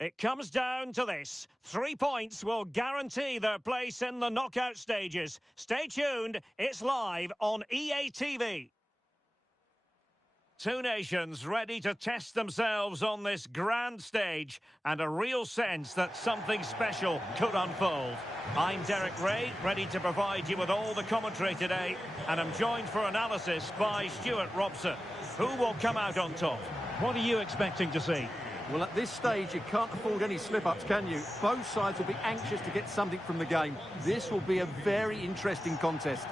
It comes down to this. 3 points will guarantee their place in the knockout stages. Stay tuned, it's live on EA TV. Two nations ready to test themselves on this grand stage, and a real sense that something special could unfold. I'm Derek Ray, ready to provide you with all the commentary today, and I'm joined for analysis by Stuart Robson. Who will come out on top? What are you expecting to see? Well, at this stage, you can't afford any slip-ups, can you? Both sides will be anxious to get something from the game. This will be a very interesting contest.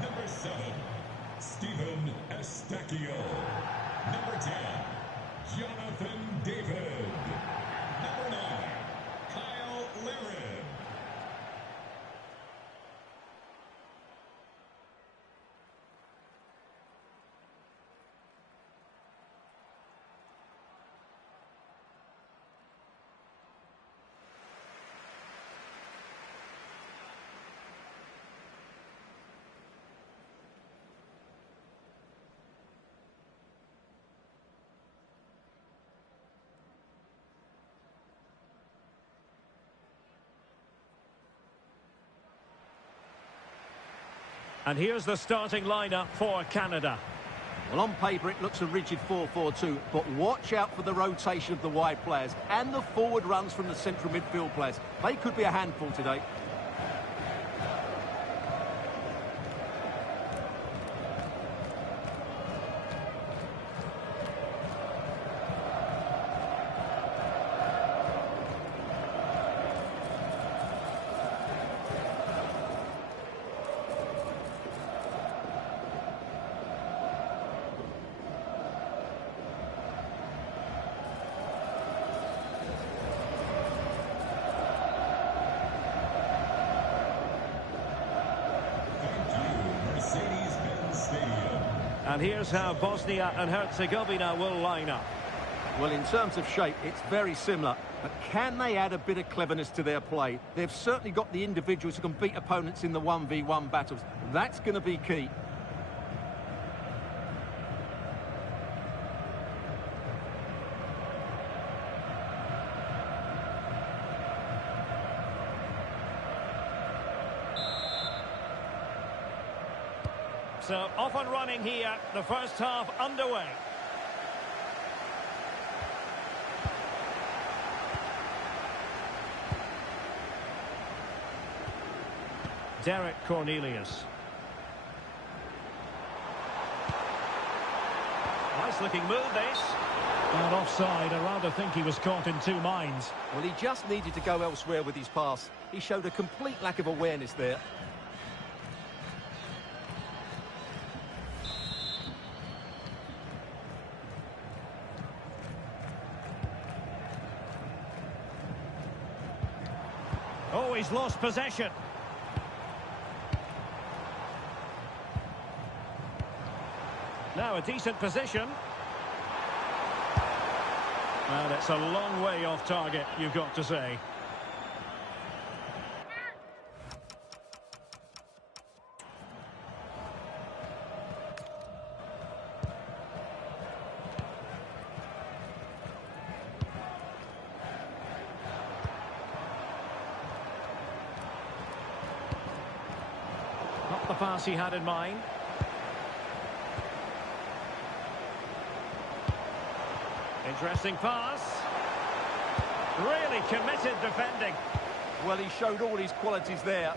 Number 7, Stephen Estacchio. Number 10, Jonathan David. Number 9, Kyle Laren. And here's the starting lineup for Canada. Well, on paper, it looks a rigid 4-4-2, but watch out for the rotation of the wide players and the forward runs from the central midfield players. They could be a handful today. And here's how Bosnia and Herzegovina will line up. Well, in terms of shape, it's very similar. But can they add a bit of cleverness to their play? They've certainly got the individuals who can beat opponents in the 1v1 battles. That's going to be key. So off and running here, the first half underway. Derek Cornelius. Nice looking move this. And offside, I rather think he was caught in two minds. Well, he just needed to go elsewhere with his pass. He showed a complete lack of awareness there. Oh, he's lost possession. Now a decent position. And it's a long way off target, you've got to say. Not the pass he had in mind. Interesting pass. Really committed defending. Well, he showed all his qualities there.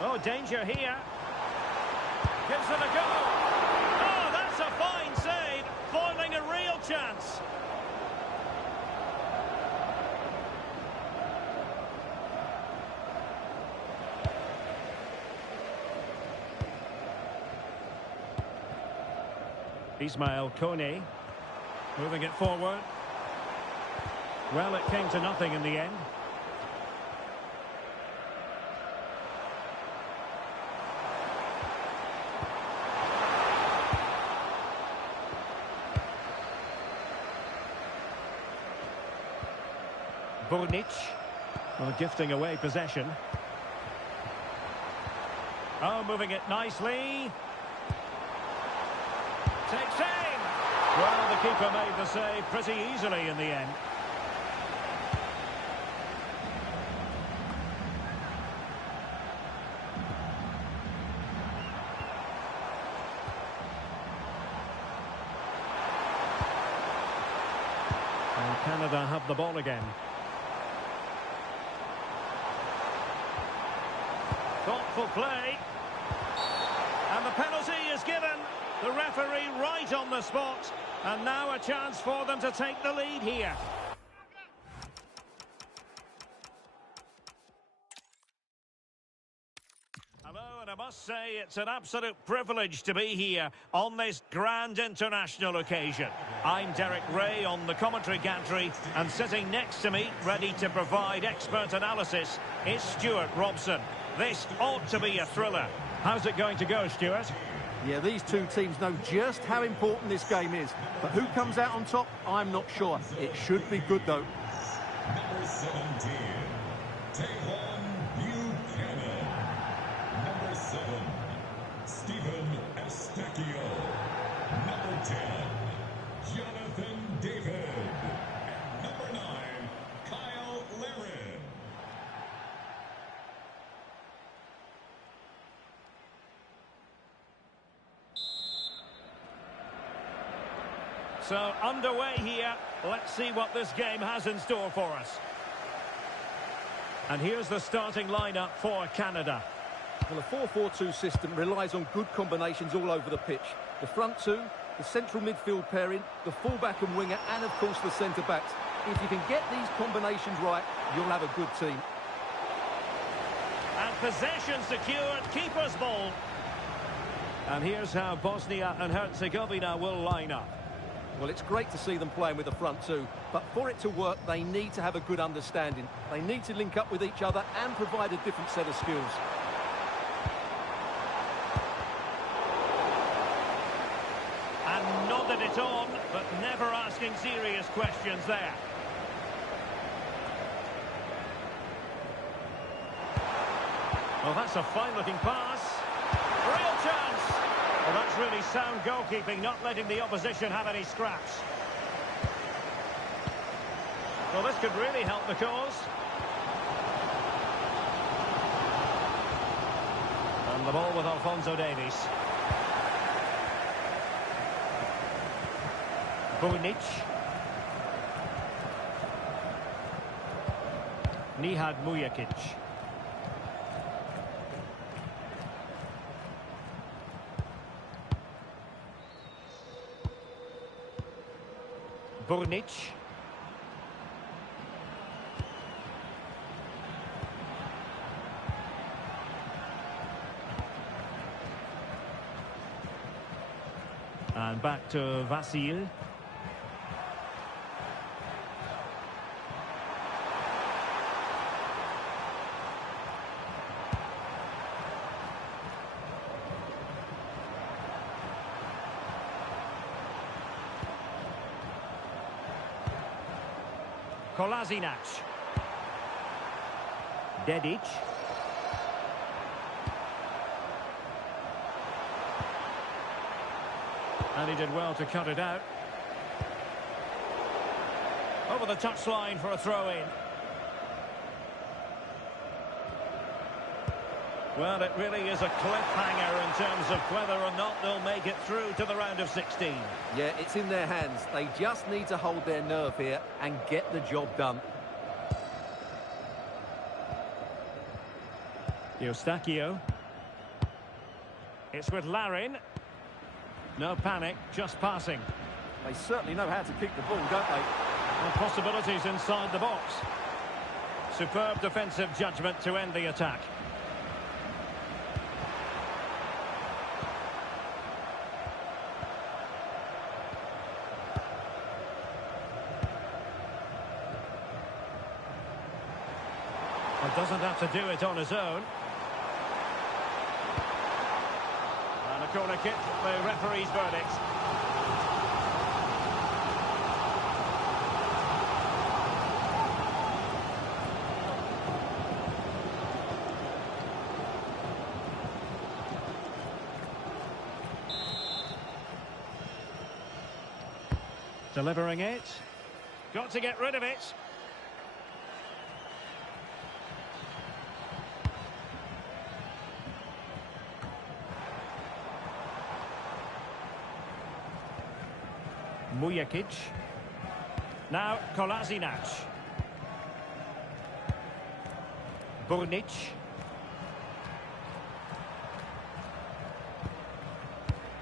Oh, danger here. Gives it a go. Oh, that's a fine save. Foiling a real chance. Ismail Kone, moving it forward. Well, it came to nothing in the end. Bonic, well, gifting away possession. Oh, moving it nicely. Takes aim. Well, the keeper made the save pretty easily in the end. And Canada have the ball again. Thoughtful play. And the penalty is given. The referee right on the spot. And now a chance for them to take the lead here. Hello, and I must say it's an absolute privilege to be here on this grand international occasion. I'm Derek Ray on the commentary gantry, and sitting next to me, ready to provide expert analysis, is Stuart Robson. This ought to be a thriller. How's it going to go, Stuart? Yeah, these two teams know just how important this game is. But who comes out on top, I'm not sure. It should be good, though. Number 17, Tehran Buchanan. Number 7, Stephen Estacio. Number 10, Jonathan David. And number 9, Kyle Laren. So, underway here. Let's see what this game has in store for us. And here's the starting lineup for Canada. Well, a 4-4-2 system relies on good combinations all over the pitch. The front two, the central midfield pairing, the fullback and winger, and of course the centre-backs. If you can get these combinations right, you'll have a good team. And possession secured, keeper's ball. And here's how Bosnia and Herzegovina will line up. Well, it's great to see them playing with the front two, but for it to work, they need to have a good understanding. They need to link up with each other and provide a different set of skills. And nodded it on, but never asking serious questions there. Well, that's a fine-looking pass. Real chance. Well, that's really sound goalkeeping, not letting the opposition have any scraps. Well, this could really help the cause. And the ball with Alphonso Davies. Bunic. Nihad Mujakic. Bunic. And back to Vasil. Kolasinac. Dedic. And he did well to cut it out. Over the touchline for a throw-in. Well, it really is a cliffhanger in terms of whether or not they'll make it through to the round of 16. Yeah, it's in their hands. They just need to hold their nerve here and get the job done. Eustachio. It's with Larin. No panic, just passing. They certainly know how to kick the ball, don't they? And possibilities inside the box. Superb defensive judgment to end the attack. Doesn't have to do it on his own. And a corner kick, the referee's verdict. Delivering it. Got to get rid of it. Mujakic. Now Kolasinac. Burnic.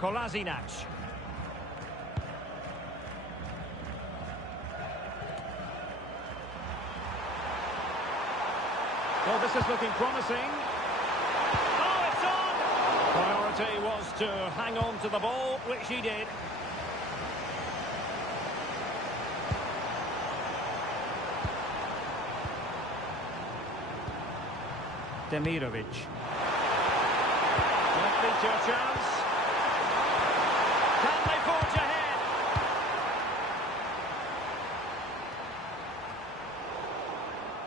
Kolasinac. Well, this is looking promising. Oh, it's on! Priority was to hang on to the ball, which he did. Demirovic. Might lead to a chance. Can they forge ahead?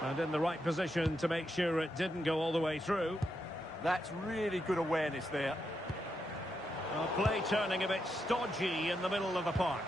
And in the right position to make sure it didn't go all the way through. That's really good awareness there. Well, play turning a bit stodgy in the middle of the park.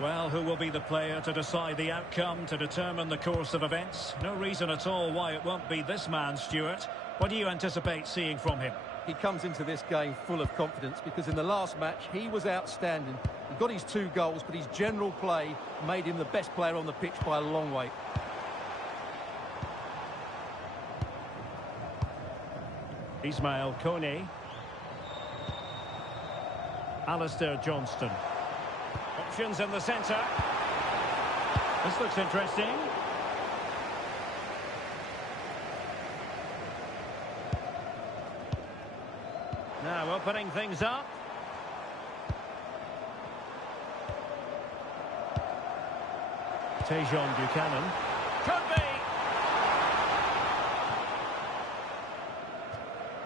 Well, who will be the player to decide the outcome, to determine the course of events? No reason at all why it won't be this man, Stuart. What do you anticipate seeing from him? He comes into this game full of confidence because in the last match he was outstanding. He got his 2 goals, but his general play made him the best player on the pitch by a long way. Ismail Kone. Alistair Johnston. Options in the centre. This looks interesting. Now opening things up. Tejon Buchanan. Could be!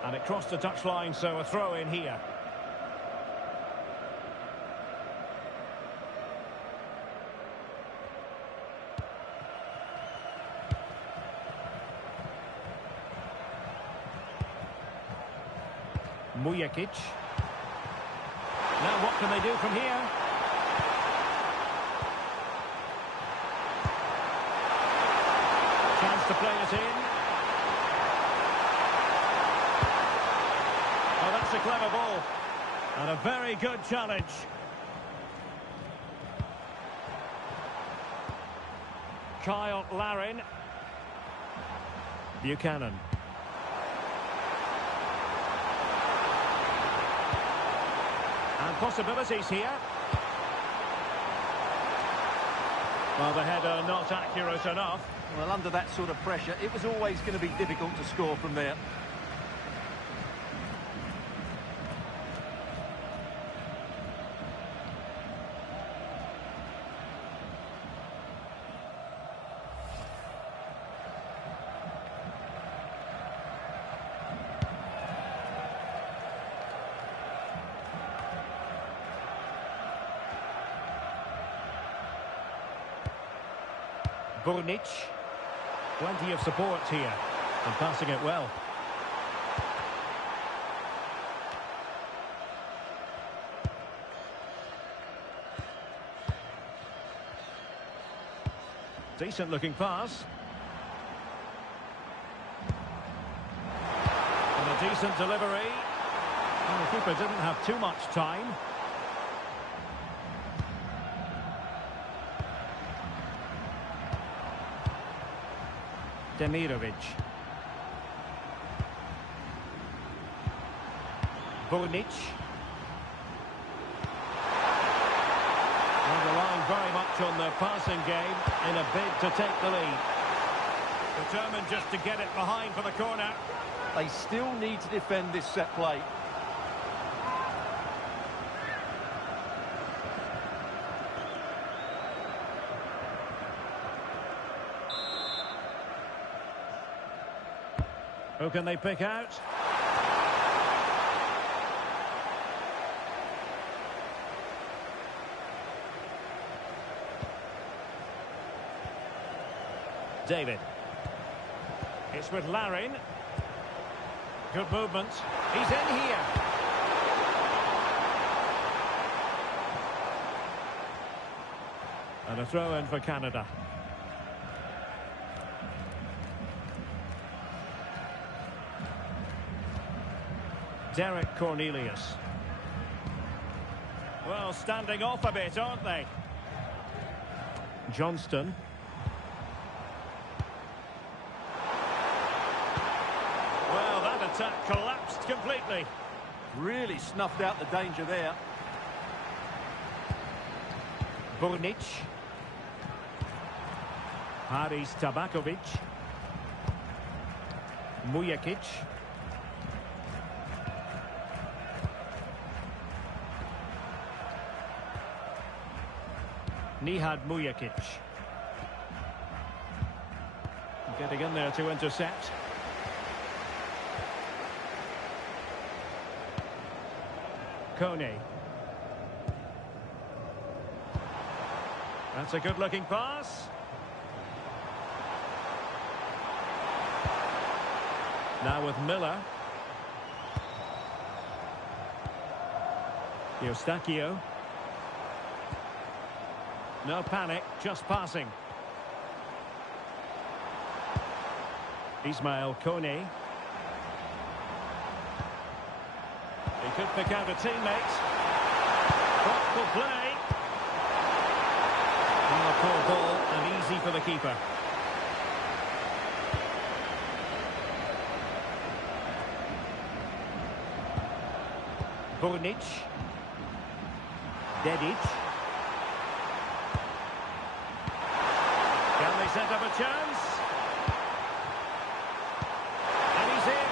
And it crossed the touchline, so a throw in here. Mujakic. Now what can they do from here? Chance to play it in. Oh, that's a clever ball. And a very good challenge. Kyle Larin. Buchanan. And possibilities here. Well, the header not accurate enough. Well, under that sort of pressure, it was always going to be difficult to score from there. Burnic. Plenty of support here. And passing it well. Decent looking pass. And a decent delivery. And the keeper didn't have too much time. Demirovic. Burnic. And relying very much on their passing game in a bid to take the lead. Determined just to get it behind for the corner. They still need to defend this set play. Who can they pick out? David. It's with Larin. Good movement. He's in here. And a throw in for Canada. Derek Cornelius. Well, standing off a bit, aren't they? Johnston. Well, that attack collapsed completely. Really snuffed out the danger there. Burnic. Haris Tabakovic. Mujakic. Nihad Mujakic. Getting in there to intercept. Kone. That's a good-looking pass. Now with Miller. Eustachio. No panic, just passing. Ismail Kone. He could pick out a teammate. Thoughtful play. Oh, a poor ball and easy for the keeper. Burnic. Dedic. Can they set up a chance? And he's in.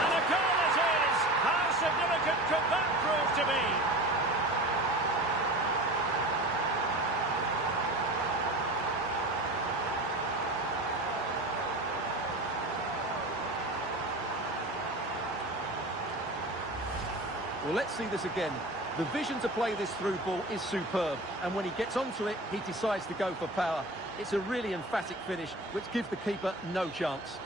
And a goal it is! How significant could that prove to be? Well, let's see this again. The vision to play this through ball is superb, and when he gets onto it, he decides to go for power. It's a really emphatic finish, which gives the keeper no chance.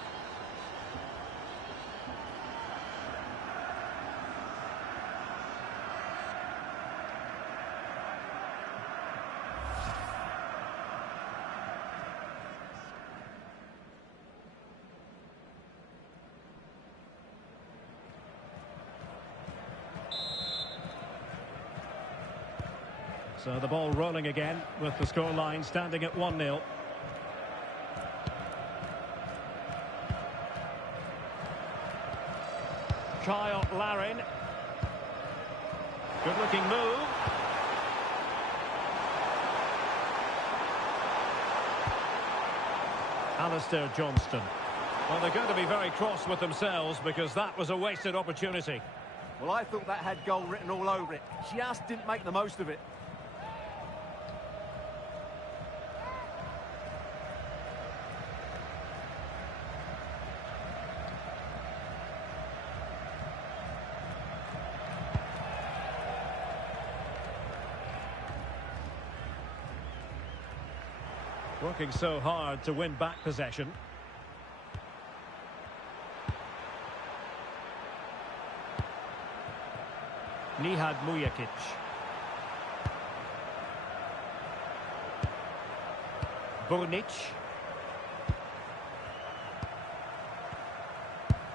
So the ball rolling again with the scoreline standing at 1-0. Kyle Larin. Good looking move. Alistair Johnston. Well, they're going to be very cross with themselves because that was a wasted opportunity. Well, I thought that had goal written all over it. Just didn't make the most of it. Working so hard to win back possession. Nihad Mujakic. Burnic.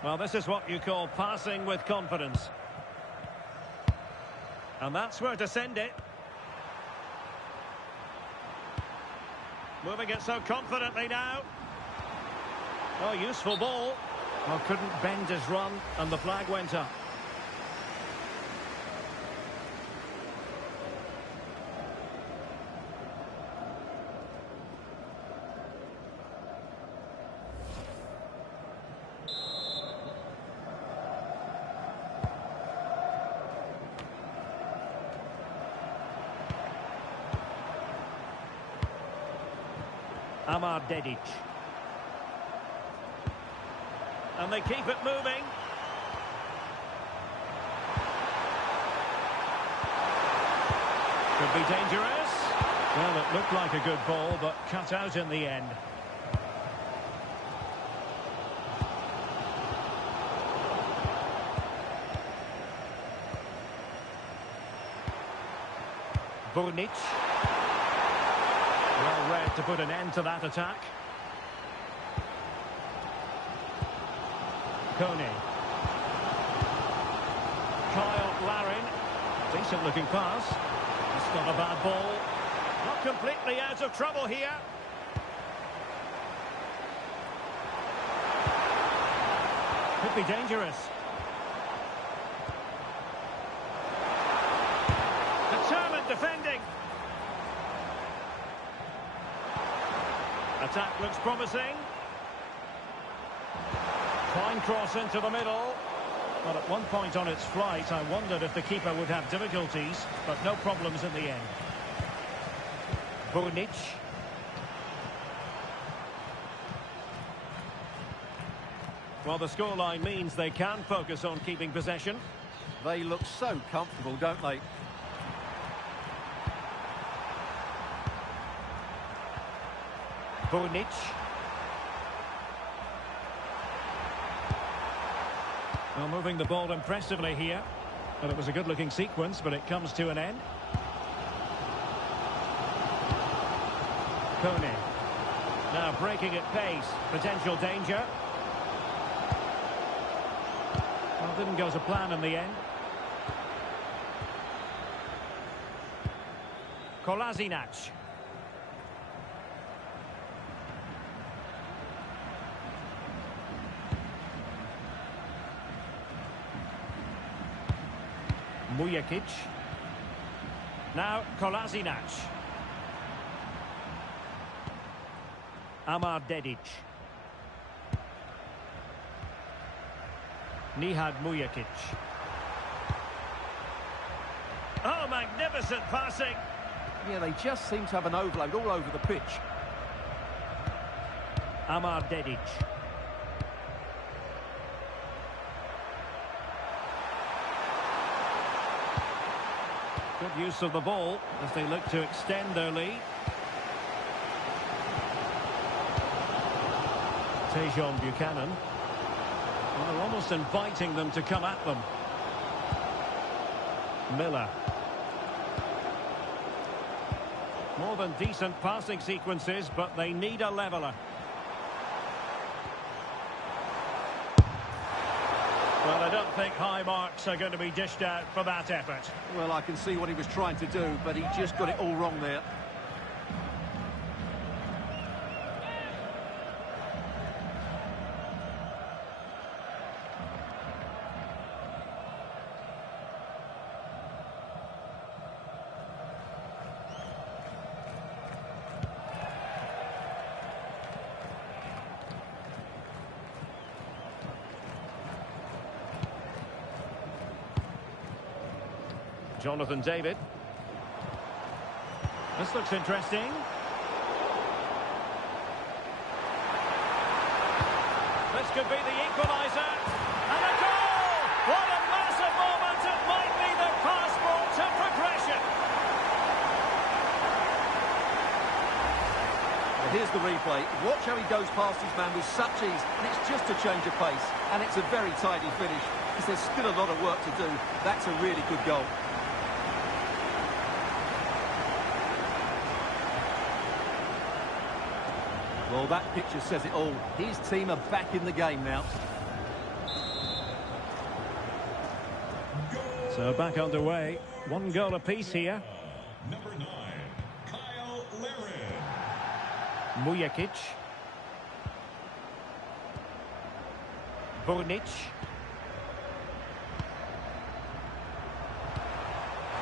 Well, this is what you call passing with confidence. And that's where to send it. Moving it so confidently now. Oh, useful ball. Well, couldn't bend his run, and the flag went up. Amar Dedic. And they keep it moving. Could be dangerous. Well, it looked like a good ball, but cut out in the end. Burnic. thread to put an end to that attack. Coney. Kyle Larin. Decent looking pass. It's not a bad ball. Not completely out of trouble here. Could be dangerous. Determined defending. Attack looks promising. Fine cross into the middle. But at one point on its flight, I wondered if the keeper would have difficulties, but no problems in the end. Burnic. Well, the scoreline means they can focus on keeping possession. They look so comfortable, don't they? Burnic. Well, moving the ball impressively here. And it was a good-looking sequence, but it comes to an end. Coney. Now breaking at pace. Potential danger. Well, didn't go to plan in the end. Kolasinac. Mujakic. Now Kolasinac. Amar Dedic. Nihad Mujakic. Oh, magnificent passing. Yeah, they just seem to have an overload all over the pitch. Amar Dedic. Good use of the ball as they look to extend their lead. Tejon Buchanan. Well, they're almost inviting them to come at them. Miller. More than decent passing sequences, but they need a leveller. Well, I don't think high marks are going to be dished out for that effort. Well, I can see what he was trying to do, but he just got it all wrong there. Jonathan David. This looks interesting. This could be the equaliser. And a goal! What a massive moment! It might be the passport to progression. Well, here's the replay. Watch how he goes past his man with such ease, and it's just a change of pace. And it's a very tidy finish, because there's still a lot of work to do. That's a really good goal. Well, that picture says it all. His team are back in the game now. So back underway. One goal apiece here. Number 9, Kyle Larin. Mujakic. Burnic.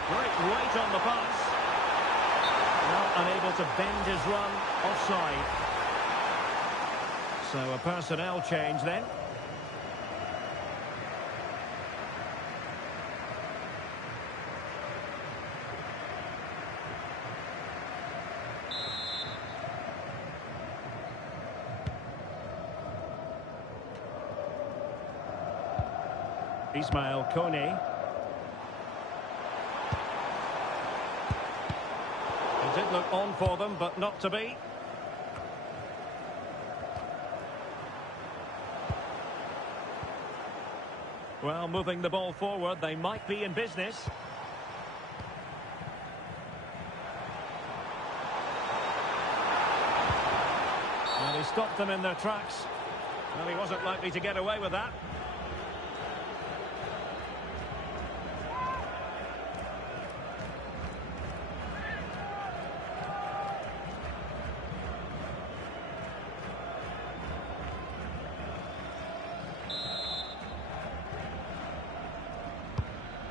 Great weight on the pass. Now unable to bend his run. Offside. So a personnel change then. Ismail Coney. It did look on for them, but not to be. Well, moving the ball forward, they might be in business. stopped them in their tracks. Well, he wasn't likely to get away with that.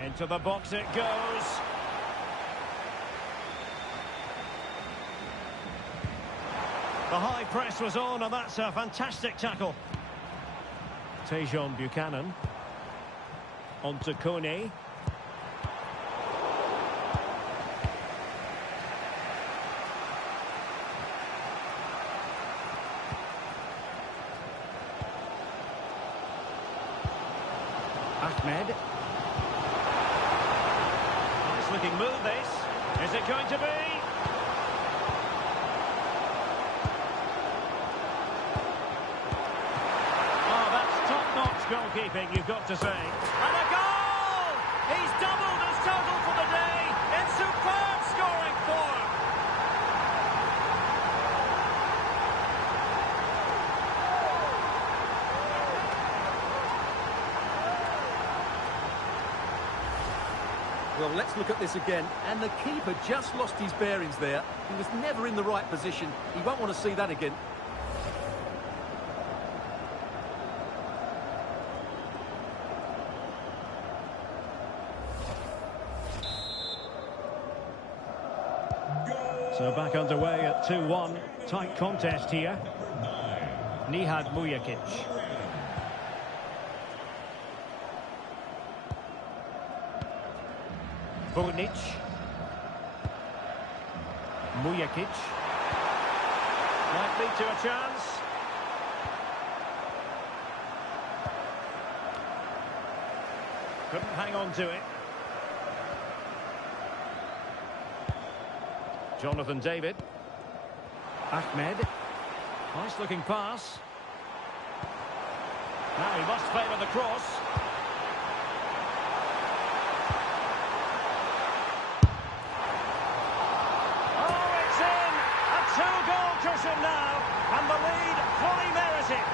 Into the box it goes. The high press was on, and that's a fantastic tackle. Tejon Buchanan. On to Kone. Ahmed. Nice looking move this. Is it going to be? Goalkeeping, you've got to say. And a goal! He's doubled his total for the day in superb scoring form. Well, let's look at this again. And the keeper just lost his bearings there. He was never in the right position. He won't want to see that again. So back underway at 2-1. Tight contest here. Nihad Mujakic. Burnic. Mujakic. Might lead to a chance. Couldn't hang on to it. Jonathan David. Ahmed. Nice looking pass. Now he must favour the cross. Oh, it's in! A two-goal cushion now, and the lead fully merited.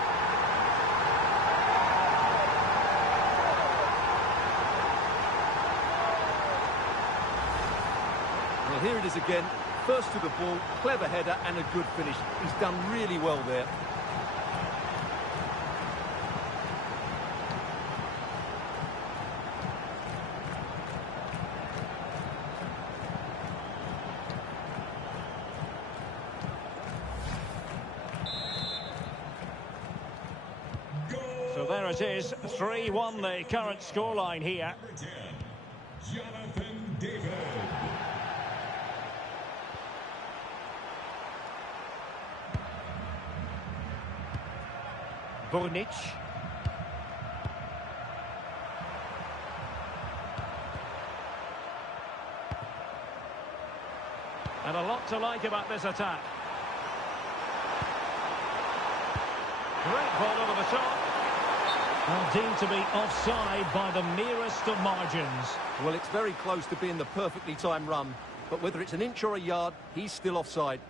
Well, here it is again. First to the ball, clever header and a good finish. He's done really well there. So there it is, 3-1 the current scoreline here. Jonathan David. Burnic. And a lot to like about this attack. Great ball over the top. Well, deemed to be offside by the merest of margins. Well, it's very close to being the perfectly timed run. But whether it's an inch or a yard, he's still offside.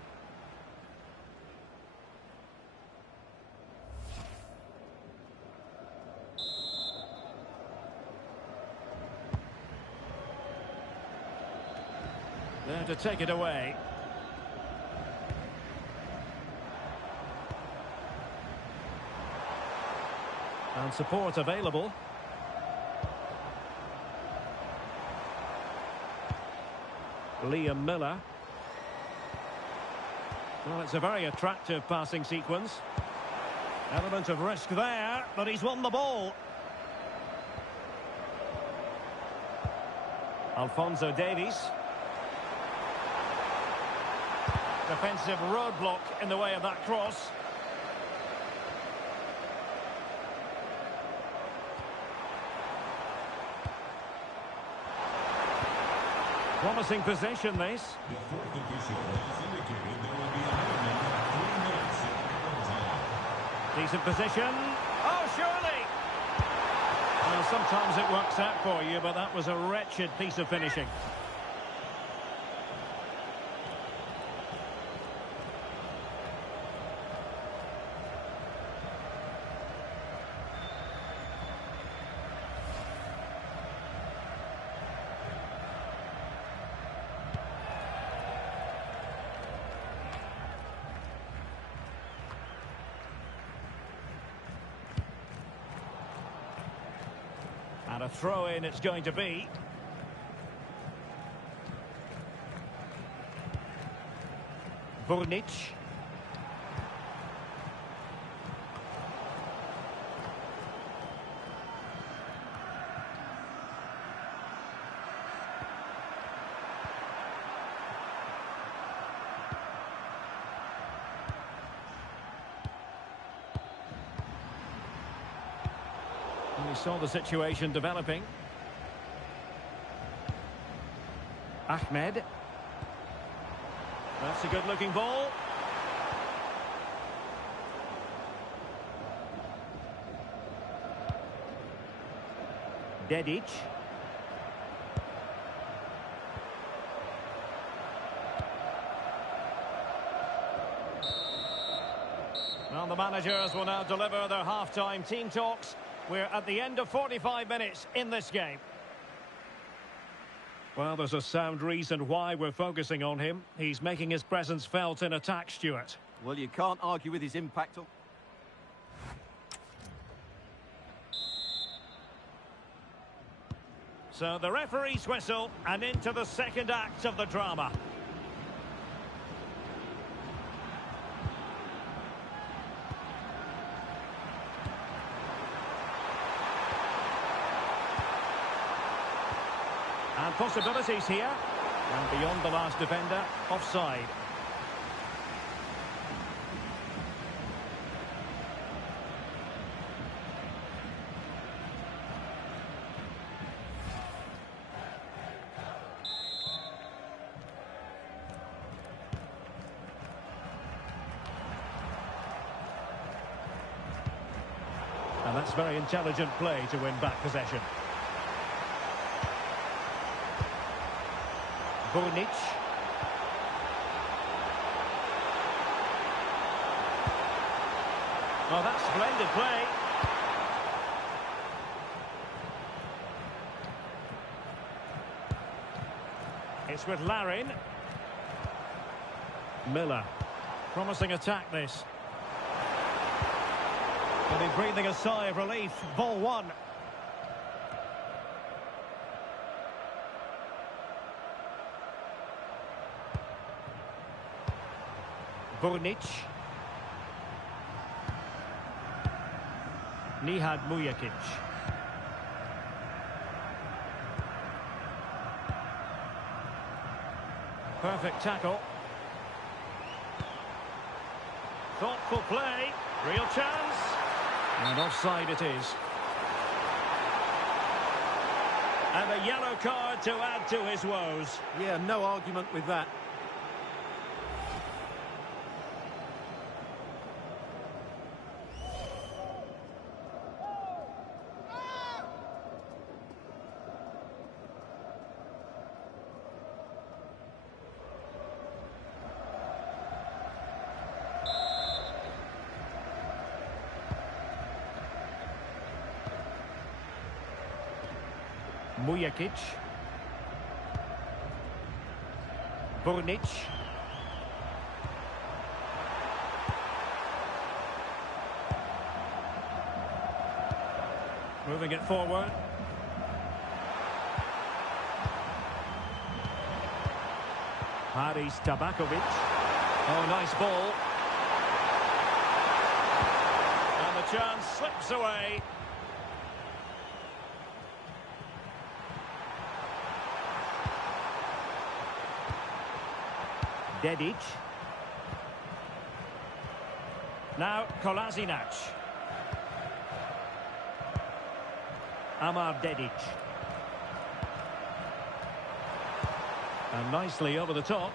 There to take it away. And support available. Liam Miller. Well, it's a very attractive passing sequence. Element of risk there, but he's won the ball. Alphonso Davies. Defensive roadblock in the way of that cross. Promising possession, this. The fourth official has indicated there will be a minimum of 3 minutes of time. Decent position. Oh, surely! Well, sometimes it works out for you, but that was a wretched piece of finishing. A throw-in it's going to be. Burnic. We saw the situation developing. Ahmed. That's a good-looking ball. Dedic. Well, the managers will now deliver their half-time team talks. We're at the end of 45 minutes in this game. Well, there's a sound reason why we're focusing on him. He's making his presence felt in attack, Stuart. Well, you can't argue with his impact on... So the referee's whistle, and into the second act of the drama. And possibilities here. And beyond the last defender, offside. And that's very intelligent play to win back possession. Burnic. Oh, that's splendid play. It's with Larin. Miller. Promising attack, this. But he's breathing a sigh of relief. Ball one. Burnic. Nihad Mujakic. Perfect tackle. Thoughtful play. Real chance. And offside it is. And a yellow card to add to his woes. Yeah, no argument with that. Mujakic. Burnic. Moving it forward. Haris Tabakovic. Oh, nice ball. And the chance slips away. Dedic. Now Kolasinac. Amar Dedic. And nicely over the top.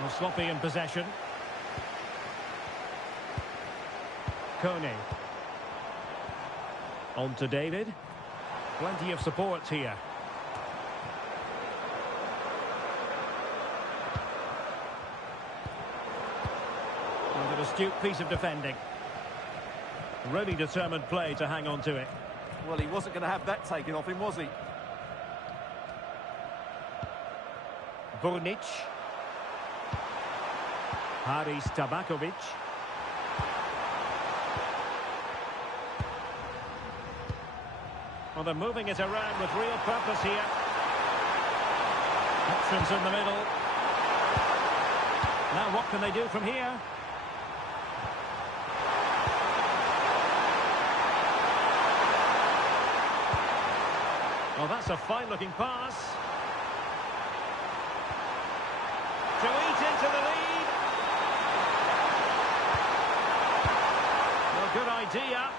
Well, sloppy in possession. Kone. On to David. Plenty of support here. And an astute piece of defending. Really determined play to hang on to it. Well, he wasn't going to have that taken off him, was he? Burnic. Haris Tabakovic. Well, they're moving it around with real purpose here. Options in the middle. Now what can they do from here? Well, that's a fine-looking pass. To eat into the lead. Well, good idea.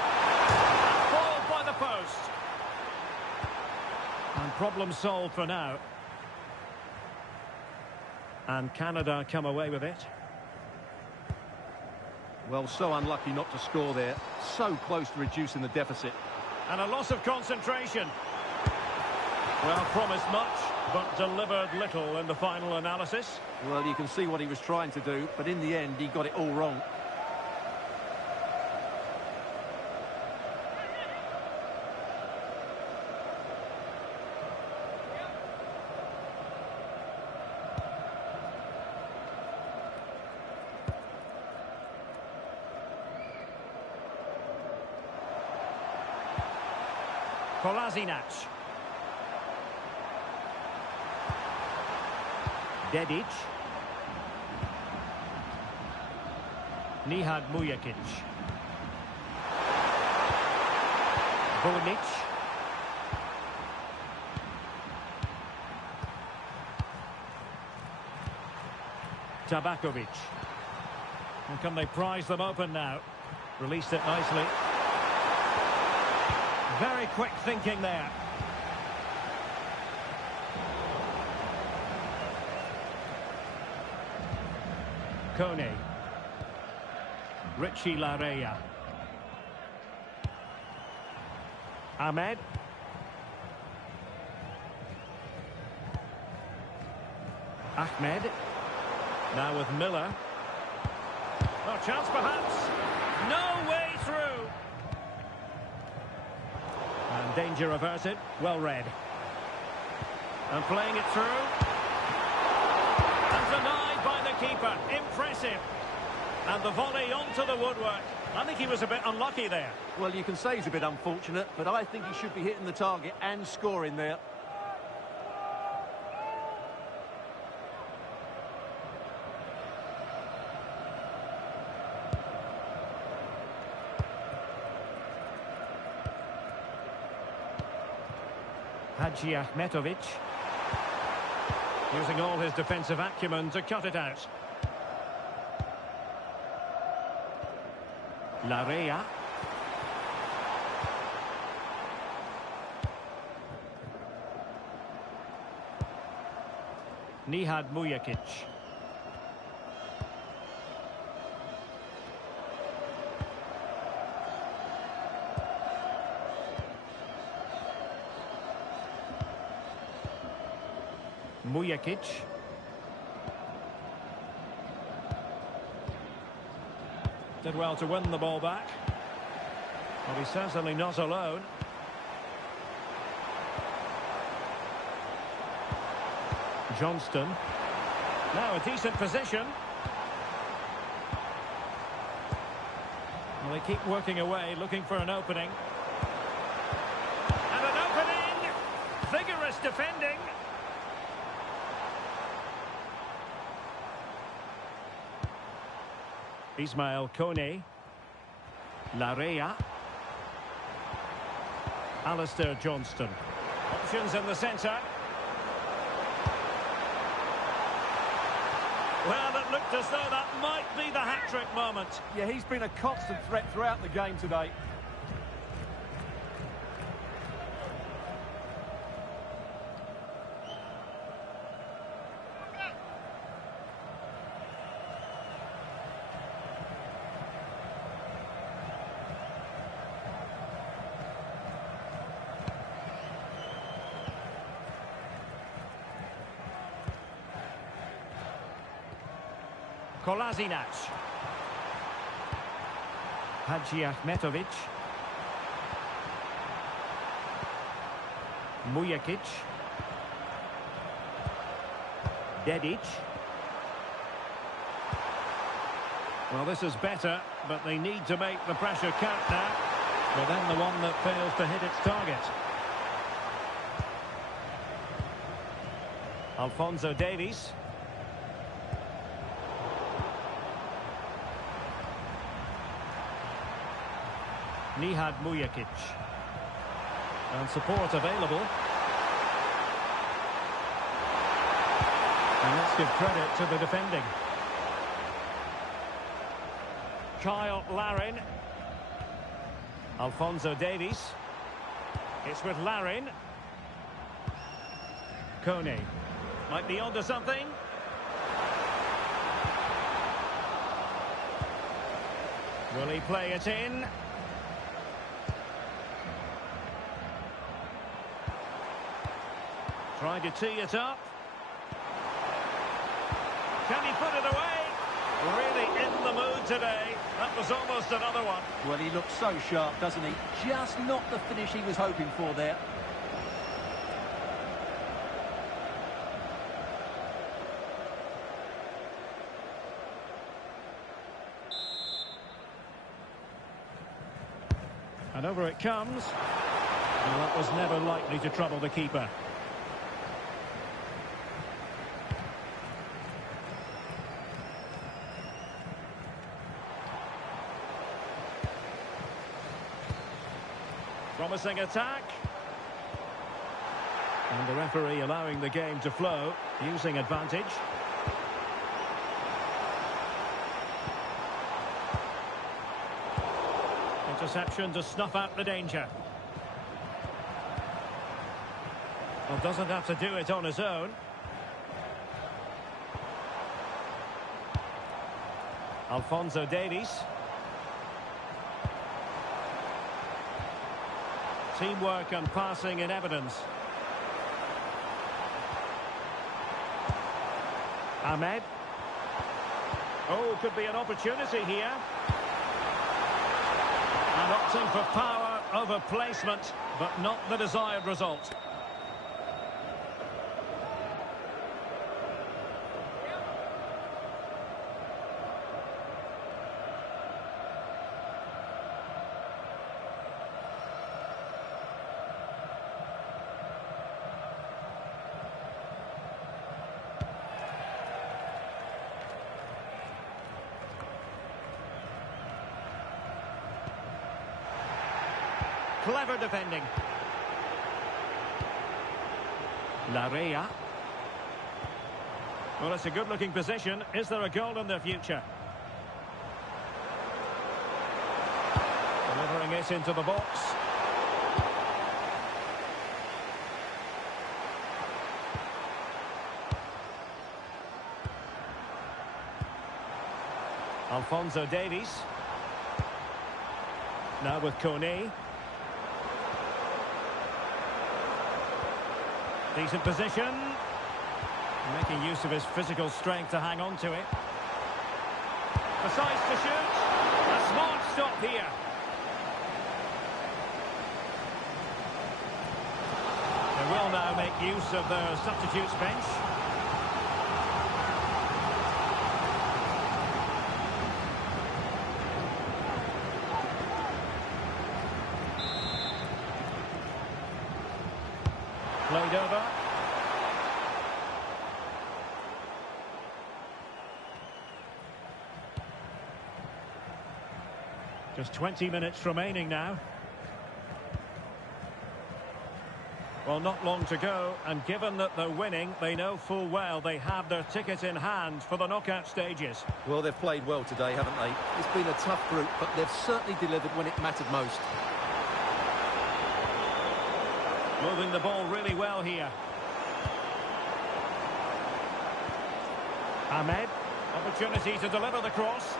And ball by the post. And problem solved for now. And Canada come away with it. Well, so unlucky not to score there. So close to reducing the deficit. And a loss of concentration. Well, promised much, but delivered little in the final analysis. Well, you can see what he was trying to do, but in the end, he got it all wrong. Kolasinac. Dedic. Nihad Mujakic. Bonic. Tabakovic. And can they prize them open now? Released it nicely. Very quick thinking there. Kone. Richie Larea. Ahmed. Ahmed. Now with Miller. Oh, chance perhaps. No way through. And danger averted. Well read. And playing it through. And denied by the keeper. Impressive. And the volley onto the woodwork. I think he was a bit unlucky there. Well, you can say he's a bit unfortunate, but I think he should be hitting the target and scoring there. Hadji Ahmetovic. Using all his defensive acumen to cut it out. Larea. Nihad Mujakic. Mujakic. Did well to win the ball back. Well, he's certainly not alone. Johnston. Now a decent position. Well, they keep working away, looking for an opening. And an opening! Vigorous defending. Ismail Kone. Larea. Alistair Johnston. Options in the centre. Well, it looked as though that might be the hat-trick moment. Yeah, he's been a constant threat throughout the game today. Kolasinac. Hadji Ahmetovic. Mujakic. Dedic. Well, this is better, but they need to make the pressure count now. Well, then the one that fails to hit its target. Alphonso Davies. Nihad Mujakic. And support available. And let's give credit to the defending. Kyle Larin. Alphonso Davies. It's with Larin. Kone. Might be onto something. Will he play it in? Trying to tee it up. Can he put it away? Really in the mood today. That was almost another one. Well, he looks so sharp, doesn't he? Just not the finish he was hoping for there. And over it comes. Well, that was never likely to trouble the keeper. Promising attack. And the referee allowing the game to flow, using advantage. Interception to snuff out the danger. Well, doesn't have to do it on his own. Alphonso Davies. Teamwork and passing in evidence. Ahmed. Oh, could be an opportunity here. And opting for power over placement, but not the desired result. Clever defending. Larea. Well, it's a good-looking position. Is there a goal in the future? Delivering it into the box. Alphonso Davies. Now with Kone. Decent position. Making use of his physical strength to hang on to it. Decides to shoot. A smart stop here. They will now make use of their substitutes bench. Played over. Just 20 minutes remaining now. Well, not long to go, and given that they're winning, they know full well they have their ticket in hand for the knockout stages. Well, they've played well today, haven't they? It's been a tough group, but they've certainly delivered when it mattered most. Moving the ball really well here. Ahmed, opportunity to deliver the cross.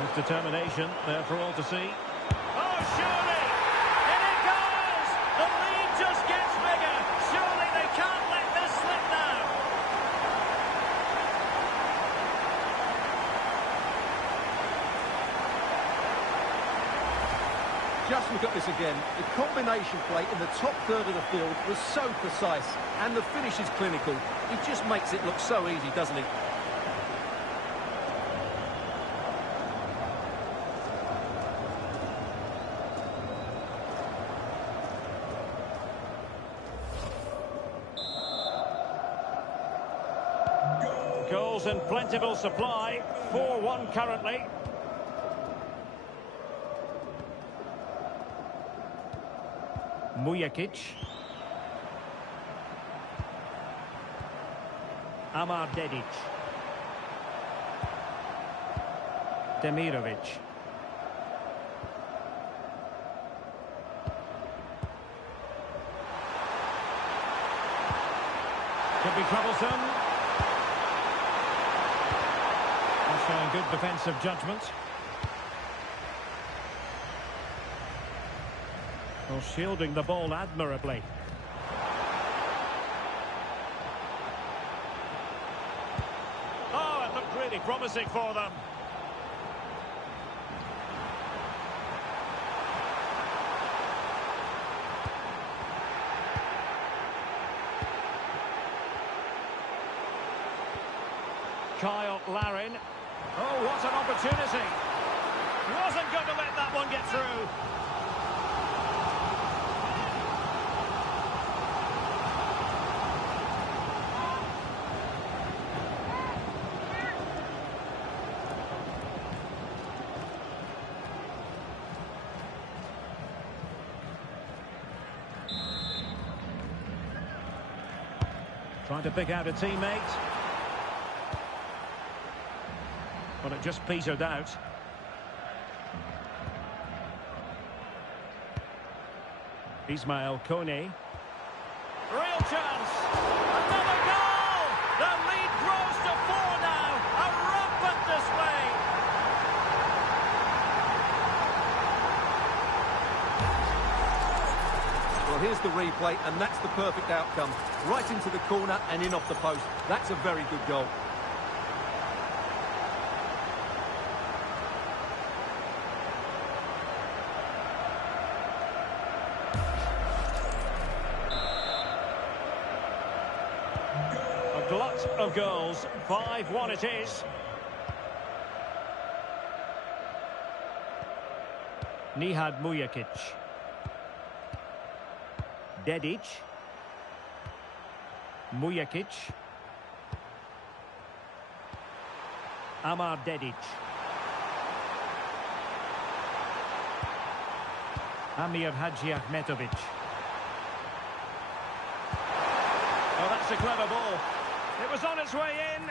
His determination there for all to see. Oh, surely! In it goes! The lead just gets bigger. Surely they can't let this slip now. Just look at this again. The combination play in the top third of the field was so precise, and the finish is clinical. He just makes it look so easy, doesn't he? Goals in plentiful supply. 4-1 currently. Mujakic. Amar Dedic. Demirovic. Could be troublesome. That's showing good defensive judgment. Well, shielding the ball admirably. Oh, it looked really promising for them. Kyle Larin. Oh, what an opportunity. Wasn't going to let that one get through. Trying to pick out a teammate. But it just petered out. Ismail Kone. Real chance. Another goal! The lead grows to 4 now. A rampant display. Well, here's the replay, and that's the perfect outcome. Right into the corner and in off the post. That's a very good goal. A glut of goals. 5-1 it is. Nihad Mujakic. Dedic. Mujakic. Amar Dedic. Amir Hadji Ahmetovic. Oh, that's a clever ball. It was on its way in.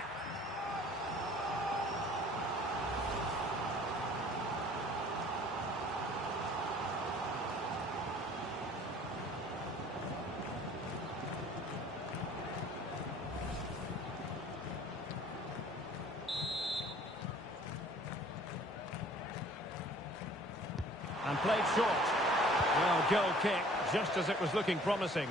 And played short. Well, goal kick, just as it was looking promising.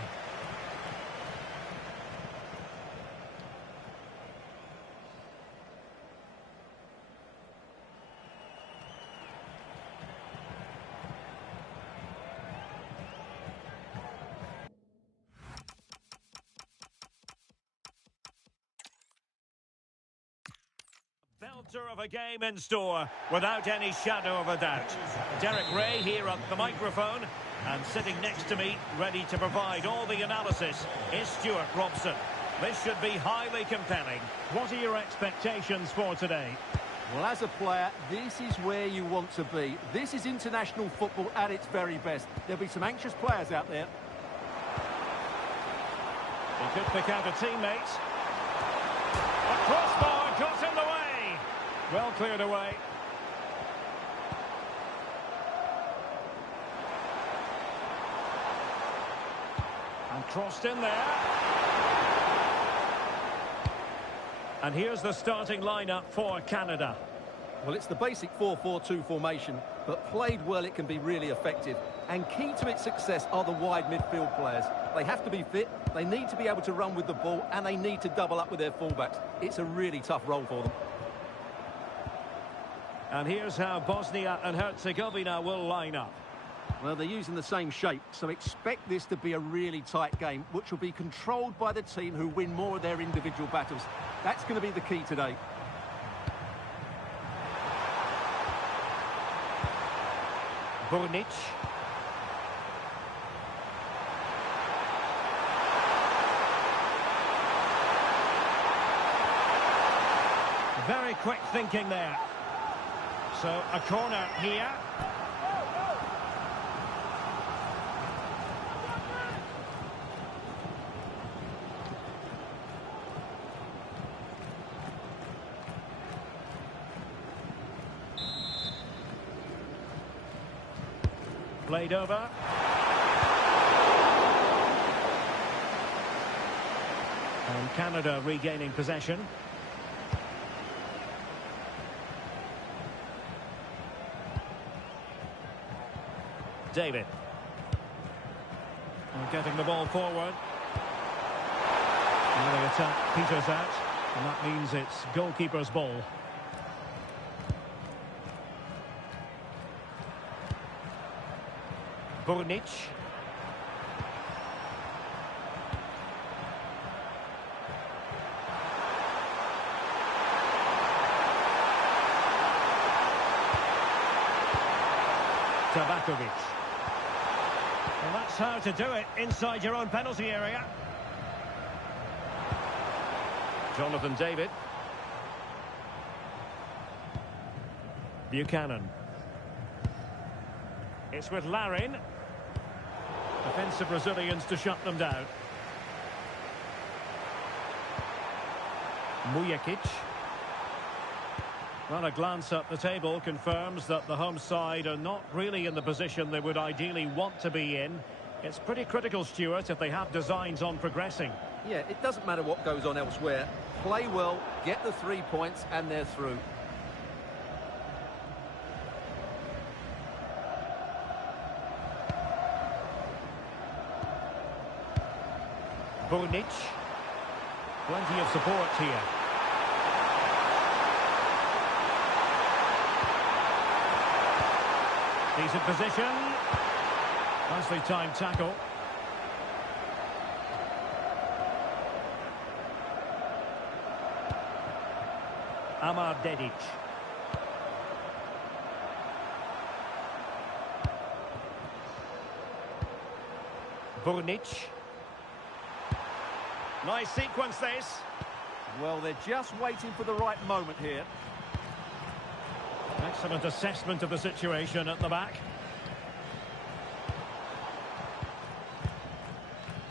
Belter of a game in store, without any shadow of a doubt. Derek Ray here at the microphone, and sitting next to me, ready to provide all the analysis, is Stuart Robson. This should be highly compelling. What are your expectations for today? Well, as a player, this is where you want to be. This is international football at its very best. There'll be some anxious players out there. He could pick out a teammate. A crossbar got in the way. Well cleared away. And crossed in there. And here's the starting lineup for Canada. Well, it's the basic 4-4-2 formation, but played well it can be really effective. And key to its success are the wide midfield players. They have to be fit, they need to be able to run with the ball, and they need to double up with their fullbacks. It's a really tough role for them. And here's how Bosnia and Herzegovina will line up. Well, they're using the same shape, so expect this to be a really tight game, which will be controlled by the team who win more of their individual battles. That's going to be the key today. Burnic. Very quick thinking there. So, a corner here. Played over. And Canada regaining possession. David. And getting the ball forward. Now the attack peters out. And that means it's goalkeeper's ball. Burnic. Tabakovic. And that's how to do it inside your own penalty area. Jonathan David. Buchanan. It's with Larin. Defensive Brazilians to shut them down. Mujakic. Well, a glance at the table confirms that the home side are not really in the position they would ideally want to be in. It's pretty critical, Stuart, if they have designs on progressing. Yeah, it doesn't matter what goes on elsewhere. Play well, get the 3 points, and they're through. Burnic. Plenty of support here. Decent position. Nicely timed tackle. Amar Dedic. Burnic. Nice sequence this. Well, they're just waiting for the right moment here. Excellent assessment of the situation at the back.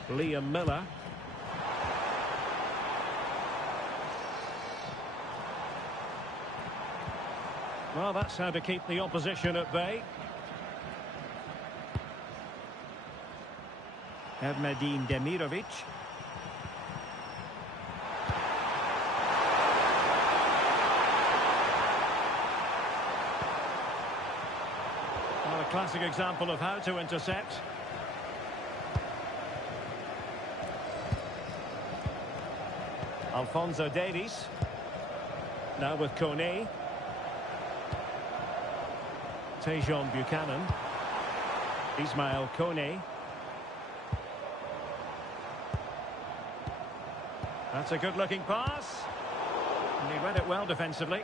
Liam Miller. Well, that's how to keep the opposition at bay. Ermedin Demirovic. Well, a classic example of how to intercept. Alphonso Davies. Now with Kone. Tejon Buchanan. Ismail Kone. That's a good-looking pass. And he read it well defensively.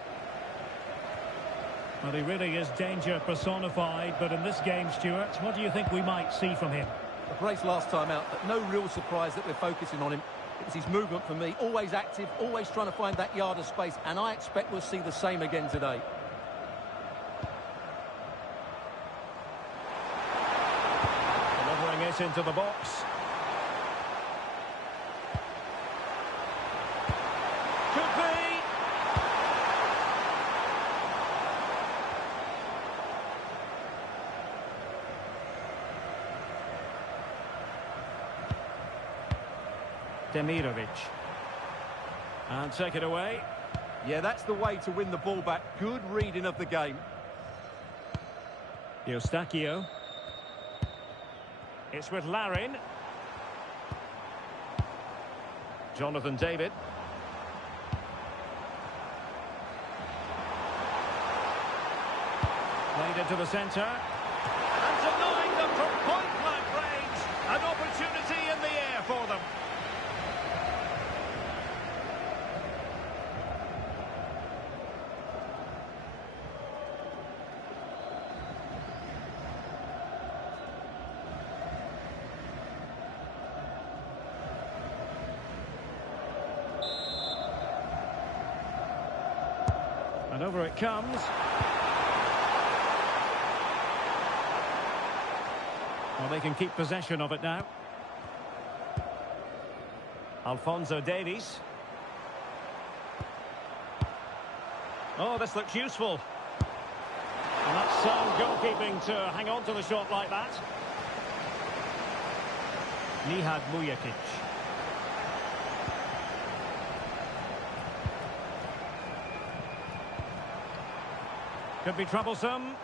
Well, he really is danger personified, but in this game, Stuart, what do you think we might see from him? A brace last time out, but no real surprise that we're focusing on him. It was his movement for me, always active, always trying to find that yard of space, and I expect we'll see the same again today. Delivering it into the box. Could be. Demirovic. And take it away. Yeah, that's the way to win the ball back. Good reading of the game. Eustachio. It's with Larin. Jonathan David. Played into the centre. And denying them from point-blank range. An opportunity in the air for them. And over it comes. Well, they can keep possession of it now. Alphonso Davies. Oh, this looks useful. And that's sound goalkeeping to hang on to the shot like that. Nihad Mujakic. Could be troublesome.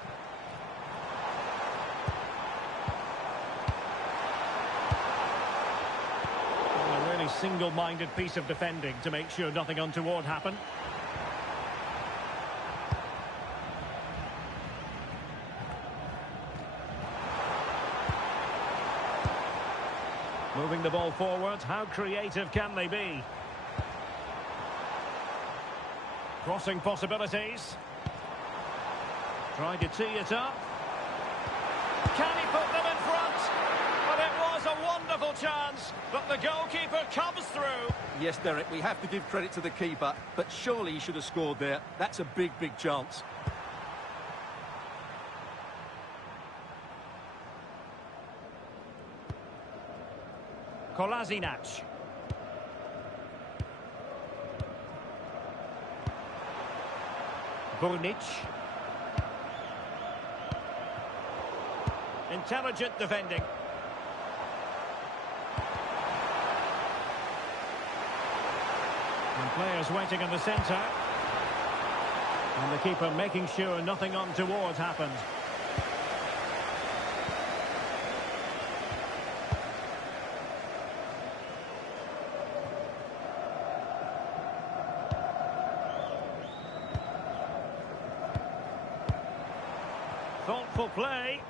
A really single-minded piece of defending to make sure nothing untoward happened. Moving the ball forward, how creative can they be? Crossing possibilities. Trying to tee it up. Can he put them in front? But it was a wonderful chance, but the goalkeeper comes through. Yes, Derek, we have to give credit to the keeper, but surely he should have scored there. That's a big, big chance. Kolasinac. Burnic. Intelligent defending. And players waiting in the centre. And the keeper making sure nothing untoward happened. Thoughtful play.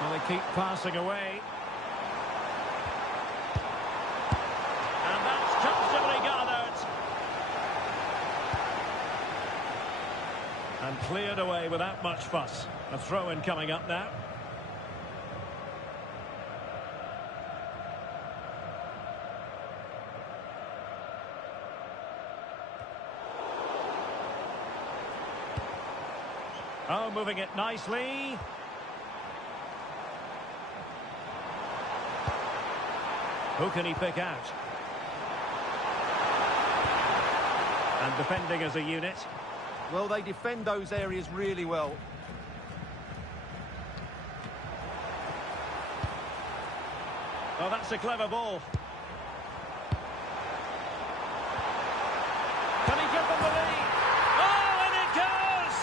Well, they keep passing away. And that's comfortably gathered. And cleared away without much fuss. A throw-in coming up now. Oh, moving it nicely. Who can he pick out? And defending as a unit. Well, they defend those areas really well. Oh, that's a clever ball. Can he give them the lead? Oh, and it goes!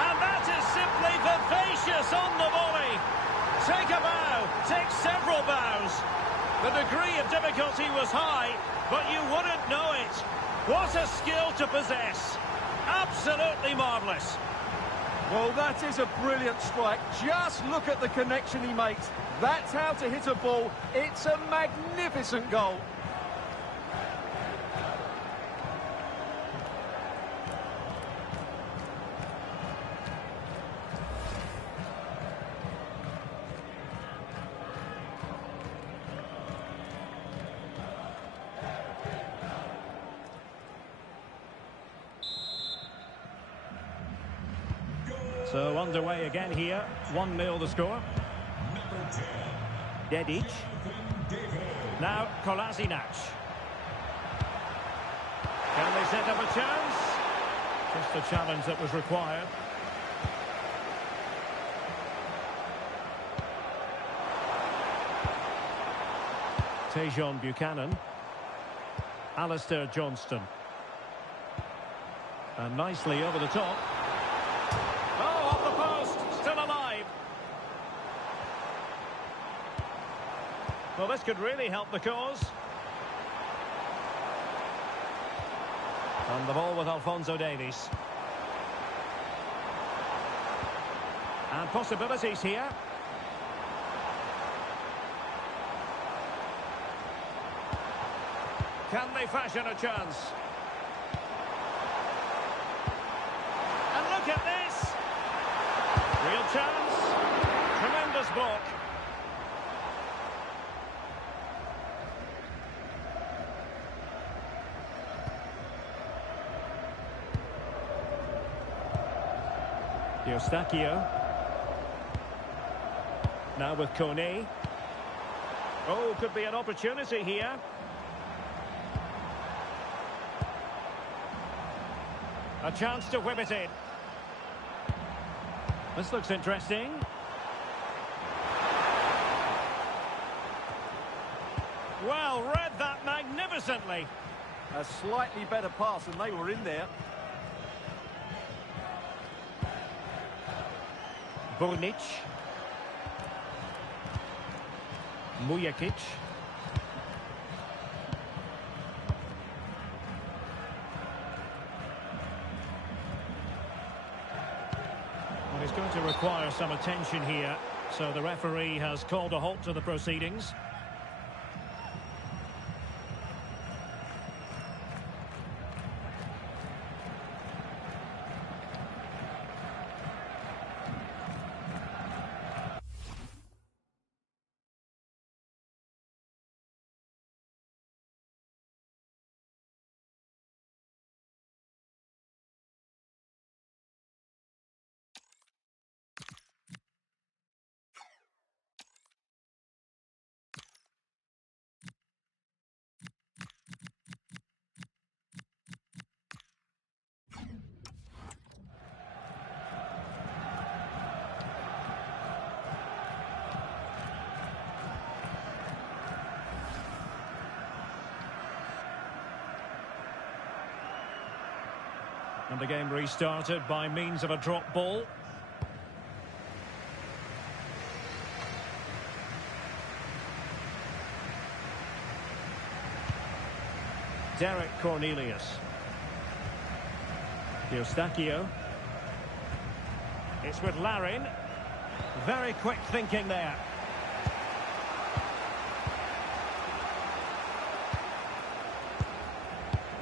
And that is simply vivacious on the volley. Take a bow, take several bows. The degree of difficulty was high, but you wouldn't know it. What a skill to possess. Absolutely marvellous. Well, that is a brilliant strike. Just look at the connection he makes. That's how to hit a ball. It's a magnificent goal. So underway again here. 1-0 the score. Number 10. Dedic. David. Now, Kolasinac. Can they set up a chance? Just the challenge that was required. Tejon Buchanan. Alistair Johnston. And nicely over the top. Oh, off the post, still alive. Well, this could really help the cause. And the ball with Alphonso Davies. And possibilities here. Can they fashion a chance? And look at this. Real chance. Tremendous block. Eustachio. Now with Kone. Oh, could be an opportunity here. A chance to whip it in. This looks interesting. Well, read that magnificently. A slightly better pass and they were in there. Burnic. Mujakic. Well, he's going to require some attention here, so the referee has called a halt to the proceedings. And the game restarted by means of a drop ball. Derek Cornelius. Eustachio. It's with Larin. Very quick thinking there.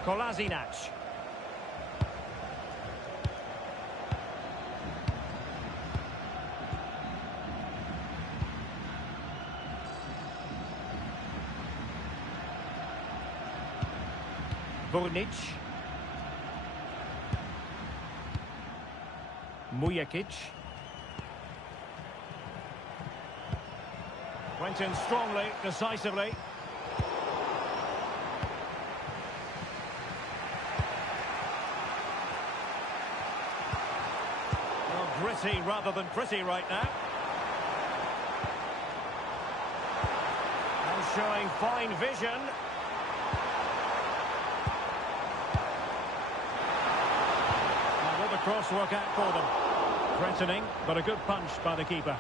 Kolasinac. Burnic. Mujakic. Went in strongly, decisively. Well, gritty rather than pretty right now. And showing fine vision. Cross work out for them. Threatening, but a good punch by the keeper.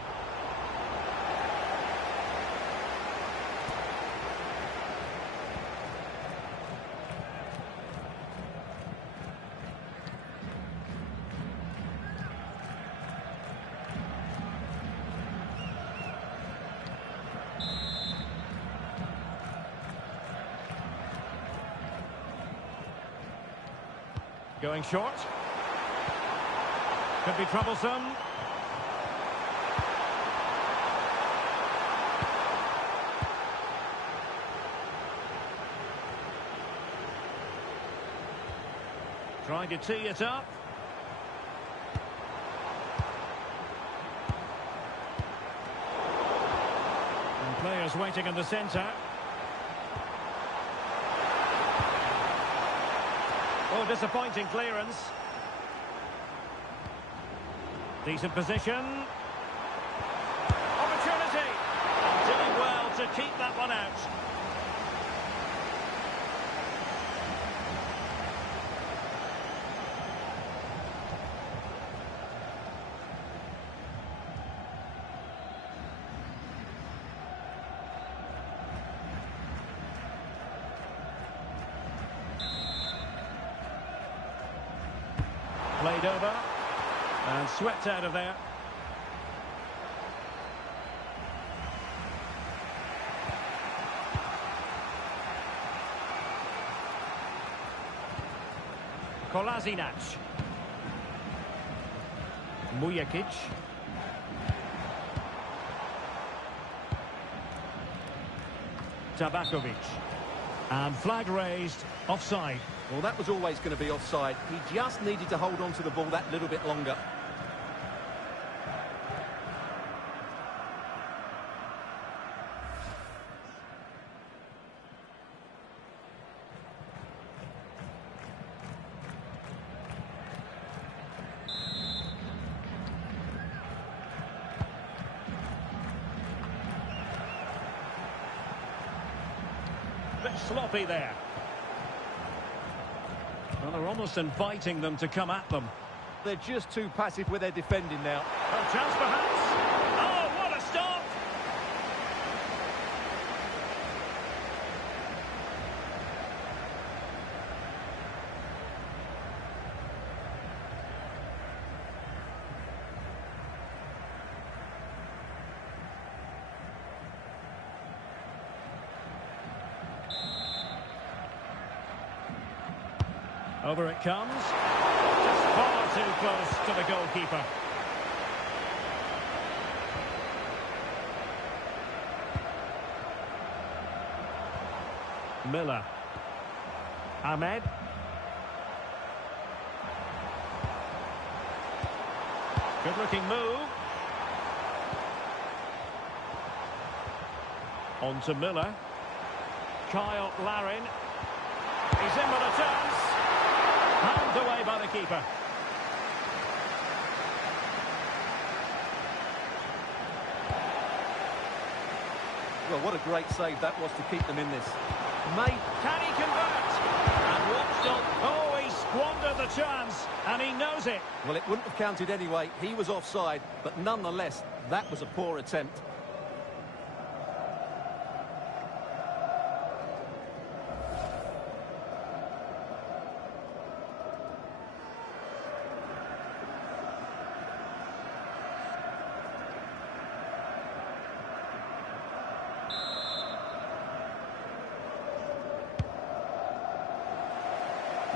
Going short. Could be troublesome. Trying to tee it up. And players waiting in the centre. Oh, disappointing clearance. Decent position. Opportunity. And doing well to keep that one out. Played over. And swept out of there. Kolasinac. Mujakic. Tabakovic. And flag raised, offside. Well, that was always going to be offside. He just needed to hold on to the ball that little bit longer. Sloppy there. Well, they're almost inviting them to come at them. They're just too passive with their defending now. A chance perhaps. Oh, what a stop! Over it comes. Just far too close to the goalkeeper. Miller. Ahmed. Good looking move. On to Miller. Kyle Larin. He's in with a chance. Hands away by the keeper. Well, what a great save that was to keep them in this. Can he convert? And what stop? Oh, he squandered the chance, and he knows it. Well, it wouldn't have counted anyway. He was offside, but nonetheless, that was a poor attempt.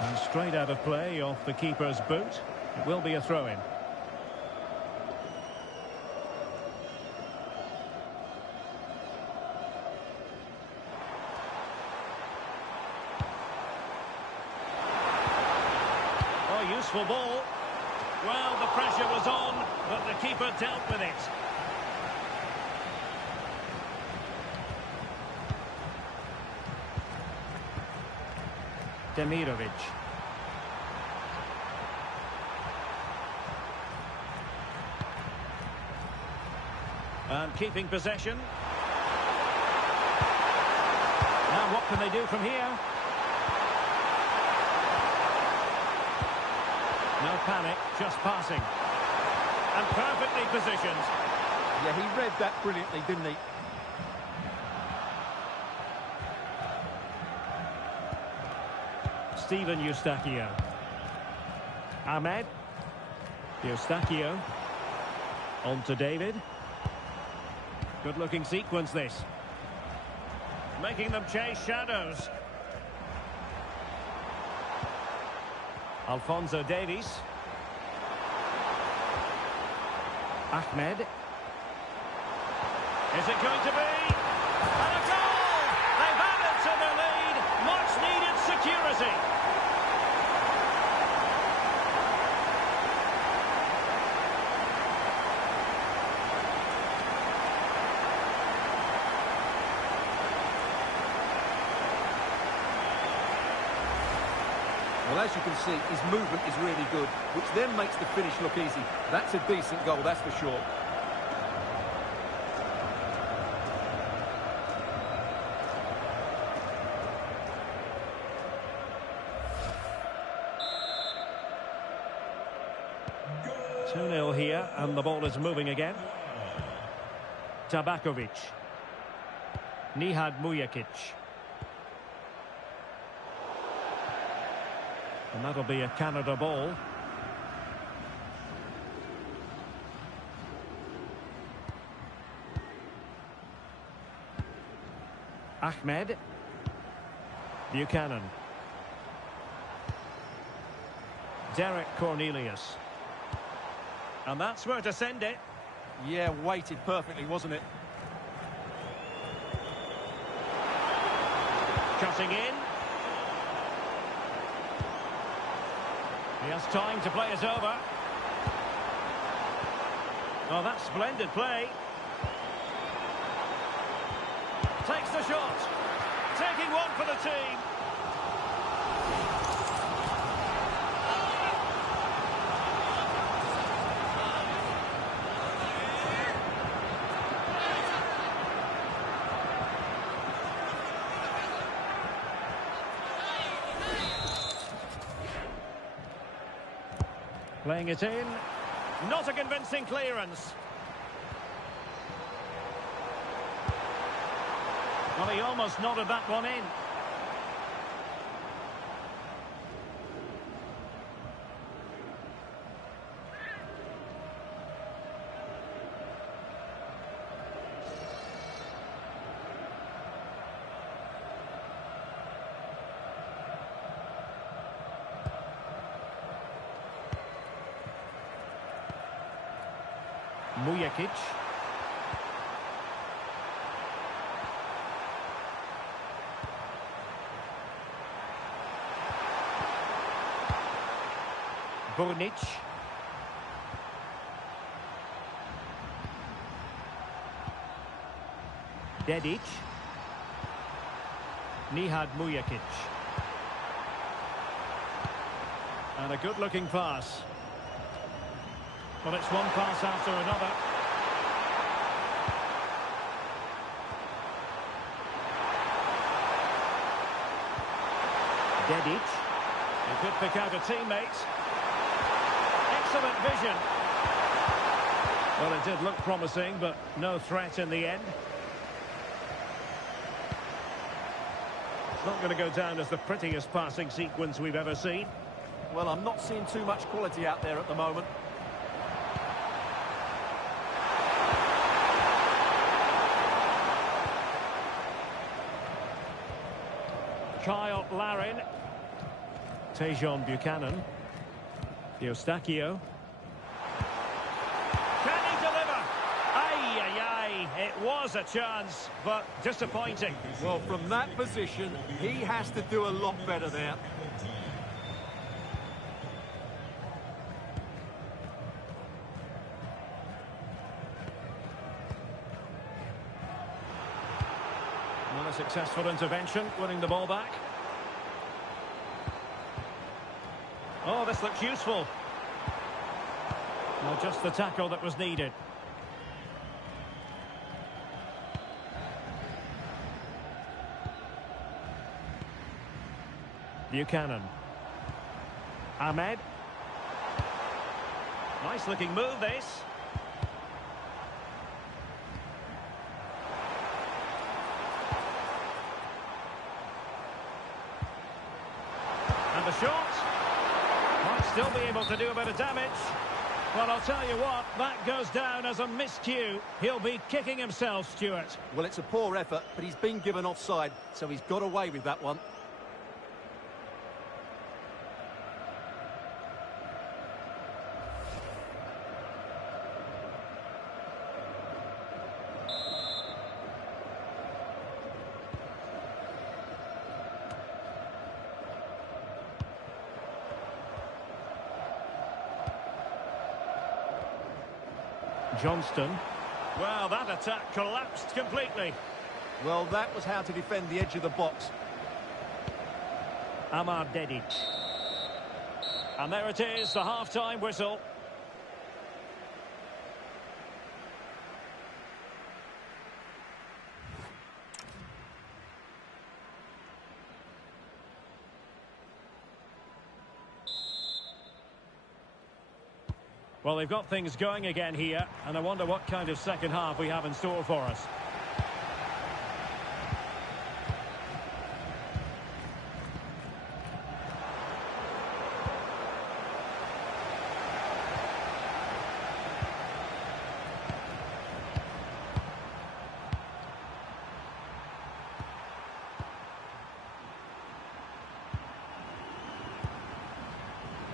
And straight out of play off the keeper's boot. It will be a throw-in. Oh, useful ball. Well, the pressure was on, but the keeper dealt with it. Demirovic. And keeping possession. Now what can they do from here? No panic, just passing. And perfectly positioned. Yeah, he read that brilliantly, didn't he? Steven Eustachio. Ahmed. Eustachio. On to David. Good looking sequence this. Making them chase shadows. Alphonso Davies. Ahmed. Is it going to be? And a goal! They've added to the lead. Much needed security. Well, as you can see, his movement is really good, which then makes the finish look easy. That's a decent goal, that's for sure. Goal! 2-0 here, and the ball is moving again. Tabakovic. Nihad Mujakic. And that'll be a Canada ball. Ahmed. Buchanan. Derek Cornelius. And that's where to send it. Yeah, weighted perfectly, wasn't it? Cutting in. He has time to play it over. Oh, that's splendid play. Takes the shot. Taking one for the team. Playing it in. Not a convincing clearance. Well, he almost nodded that one in. Mujakic. Burnic. Dedic. Nihad Mujakic. And a good-looking pass. Well, it's one pass after another. Dedic. He could pick out a teammate. Excellent vision. Well, it did look promising, but no threat in the end. It's not going to go down as the prettiest passing sequence we've ever seen. Well, I'm not seeing too much quality out there at the moment. Kyle Larin. Tejon Buchanan. Eustachio. Can he deliver? Ay, ay, ay. It was a chance, but disappointing. Well, from that position, he has to do a lot better there. Not a successful intervention, winning the ball back. Oh, this looks useful. Well, just the tackle that was needed. Buchanan. Ahmed. Nice looking move, this. And the shot. Might still be able to do a bit of damage. Well, I'll tell you what, that goes down as a miscue. He'll be kicking himself, Stuart. Well, it's a poor effort, but he's been given offside, so he's got away with that one. Johnston. Well, that attack collapsed completely. Well, that was how to defend the edge of the box. Amar Dedic. And there it is, the half-time whistle. Well, they've got things going again here, and I wonder what kind of second half we have in store for us.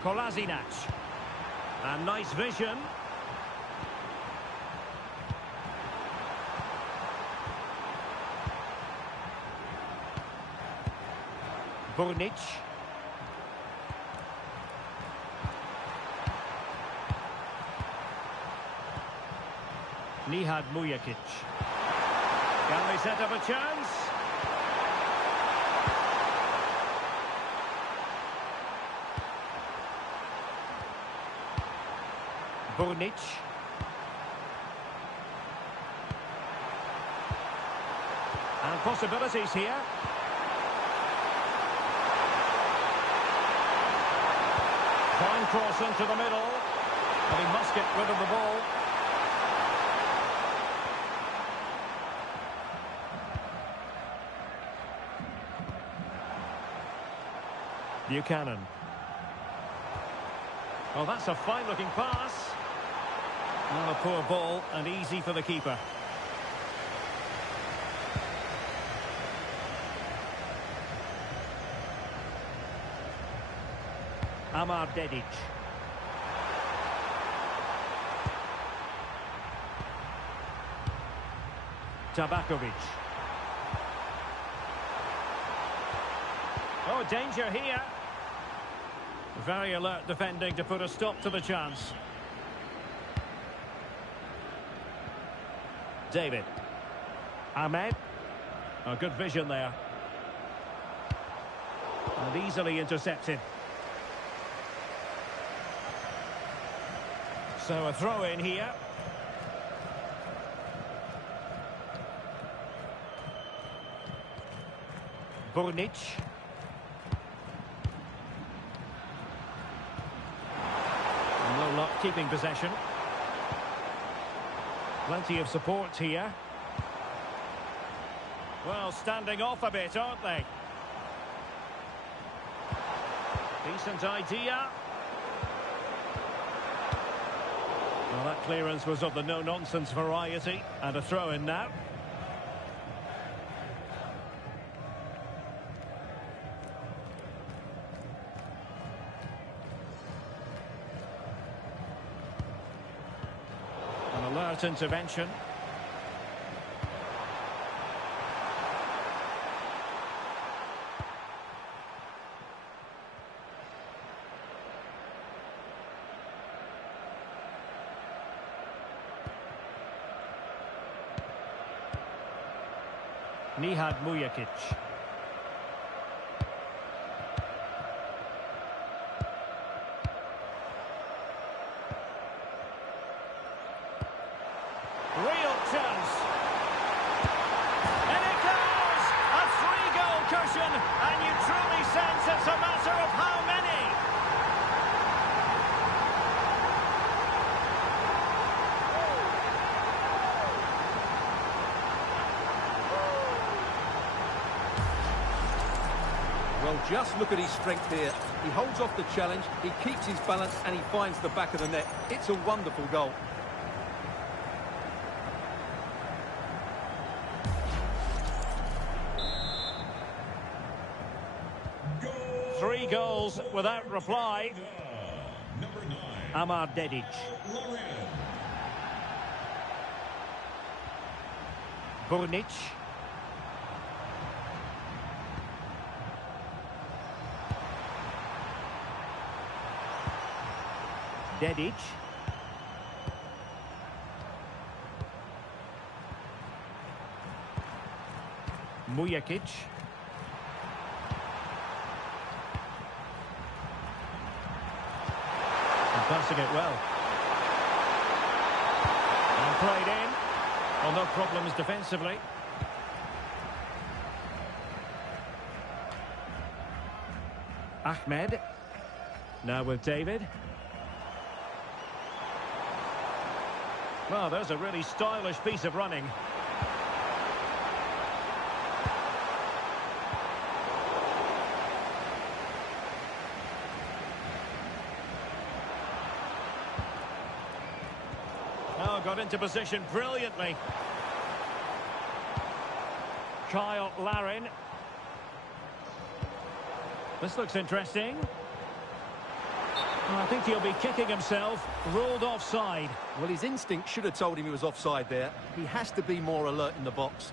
Kolasinac. And nice vision. Burnic. Nihad Mujakic. Can they set up a chance? Burnic. And possibilities here. Finds cross into the middle. But he must get rid of the ball. Buchanan. Well, that's a fine-looking pass. Well, a poor ball and easy for the keeper. Amar Dedic. Tabakovic. Oh, danger here. Very alert defending to put a stop to the chance. David. Ahmed. Oh, good vision there. And easily intercepted. So a throw in here. Burnic. No luck keeping possession. Plenty of support here. Well, standing off a bit, aren't they? Decent idea. Well, that clearance was of the no-nonsense variety. And a throw-in now. An alert intervention. Nihad Mujakic. Real chance. And it goes! A 3-goal cushion, and you truly sense it's a matter of how many. Well, just look at his strength here. He holds off the challenge, he keeps his balance, and he finds the back of the net. It's a wonderful goal. Goal. 3 goals without reply. Number 9. Amar Dedic. Burnic. Dedic. Mujakic. And passing it well. And played in. Well, no problems defensively. Ahmed. Now with David. Well, there's a really stylish piece of running. Oh, got into position brilliantly. Kyle Larin. This looks interesting. Well, I think he'll be kicking himself. Ruled offside. Well, his instinct should have told him he was offside there. He has to be more alert in the box.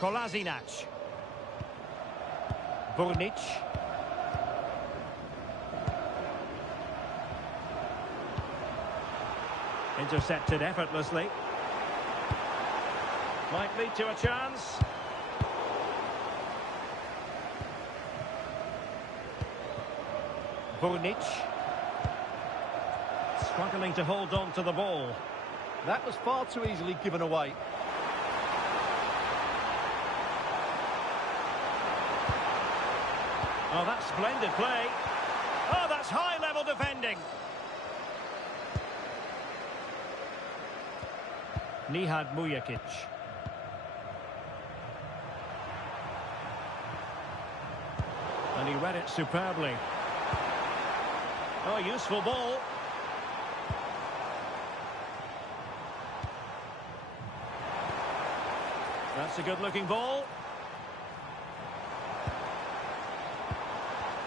Kolasinac. Burnic. Intercepted effortly. Might lead to a chance. Burnic. Struggling to hold on to the ball. That was far too easily given away. Oh, that's splendid play. Oh, that's high-level defending. Nihad Mujakic. And he read it superbly. Oh, useful ball. That's a good-looking ball.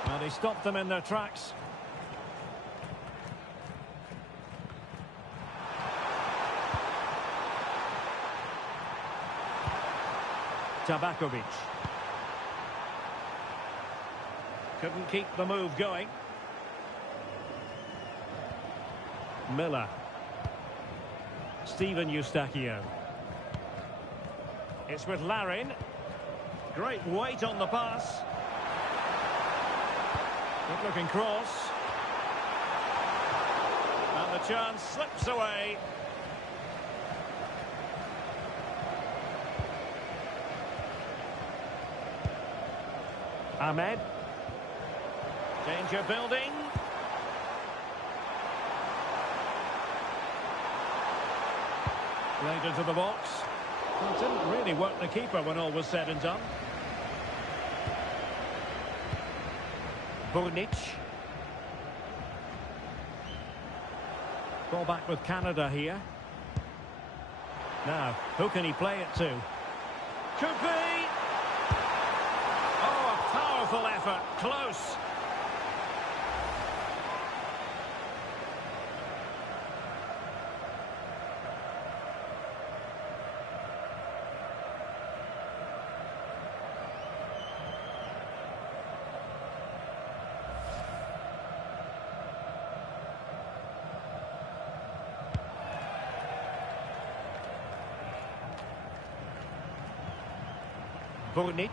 Well, he stopped them in their tracks. Tabakovic. Couldn't keep the move going. Miller. Steven Eustachio. It's with Larin. Great weight on the pass. Good looking cross. And the chance slips away. Ahmed. Danger building. Played into the box. Well, it didn't really work the keeper when all was said and done. Burnic. Ball back with Canada here. Now, who can he play it to? Could be! Oh, a powerful effort. Close. Burnic.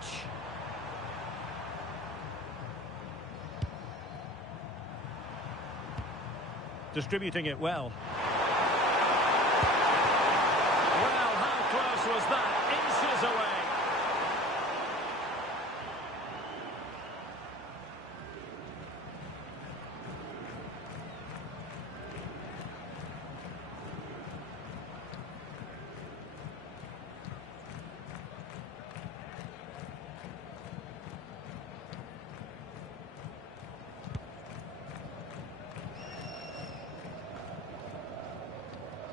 Distributing it well. Well, how close was that? Inches away.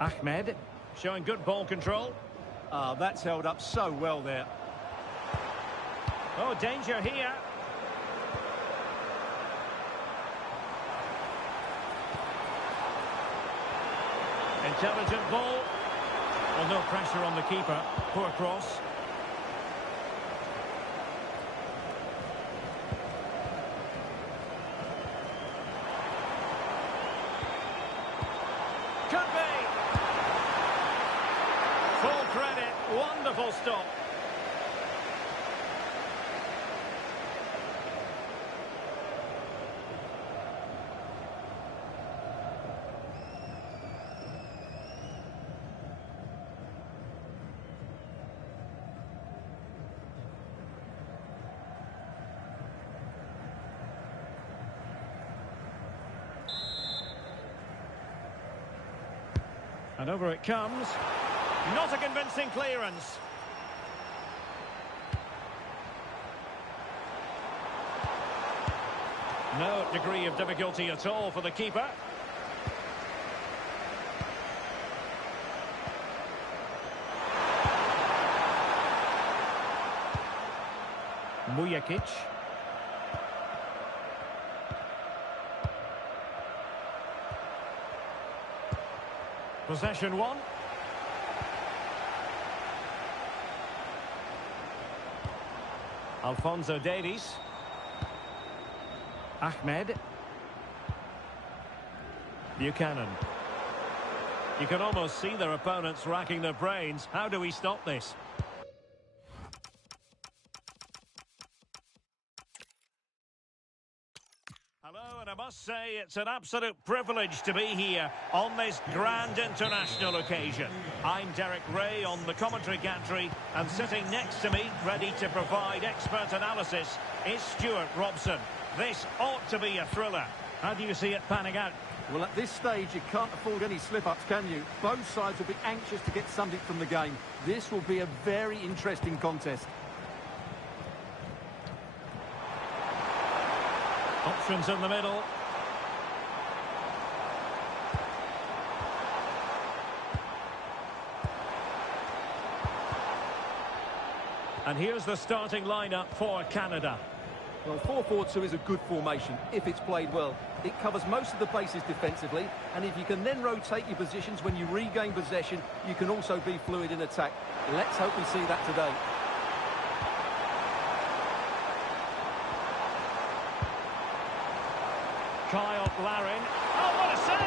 Ahmed, showing good ball control. That's held up so well there. Oh, danger here. Intelligent ball. Well, no pressure on the keeper. Poor cross. Could be. Full credit. Wonderful stop. And over it comes. Not a convincing clearance. No degree of difficulty at all for the keeper. Mujakic. Possession one. Alphonso Davies. Ahmed. Buchanan. You can almost see their opponents racking their brains. How do we stop this? Hello Well, and I must say it's an absolute privilege to be here on this grand international occasion. I'm Derek Ray on the commentary gantry, and sitting next to me, ready to provide expert analysis, is Stuart Robson. This ought to be a thriller. How do you see it panning out? Well, at this stage, you can't afford any slip-ups, can you? Both sides will be anxious to get something from the game. This will be a very interesting contest. Options in the middle. And here's the starting lineup for Canada. Well, 4-4-2 is a good formation if it's played well. It covers most of the bases defensively, and if you can then rotate your positions when you regain possession, you can also be fluid in attack. Let's hope we see that today. Kyle Larin. Oh, what a save!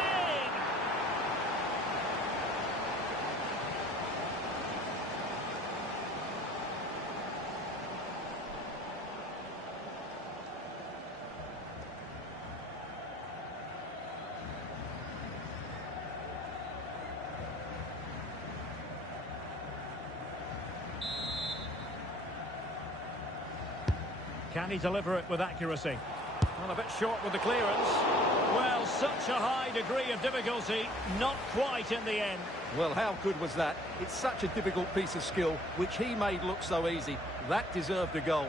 Can he deliver it with accuracy? Well, a bit short with the clearance. Well, such a high degree of difficulty, not quite in the end. Well, how good was that? It's such a difficult piece of skill, which he made look so easy. That deserved a goal.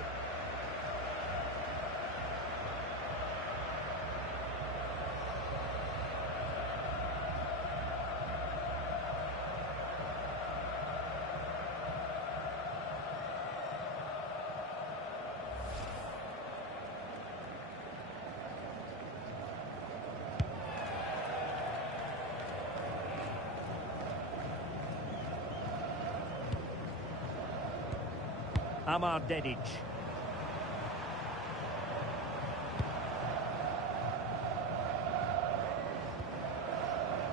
Amar Dedic.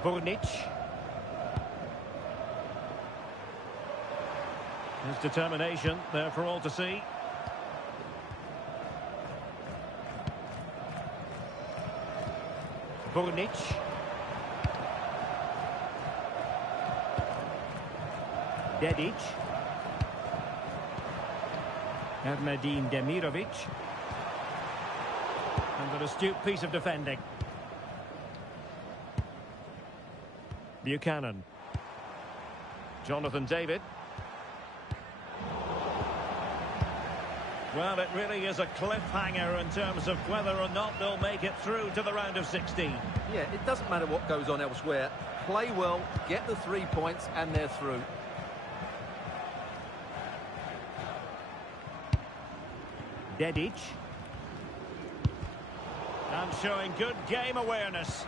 Burnic. His determination there for all to see. Burnic. Dedic. Erdmedin Demirovic. And an astute piece of defending. Buchanan. Jonathan David. Well, it really is a cliffhanger in terms of whether or not they'll make it through to the round of 16. Yeah, it doesn't matter what goes on elsewhere. Play well, get the 3 points, and they're through. Dedic. And showing good game awareness.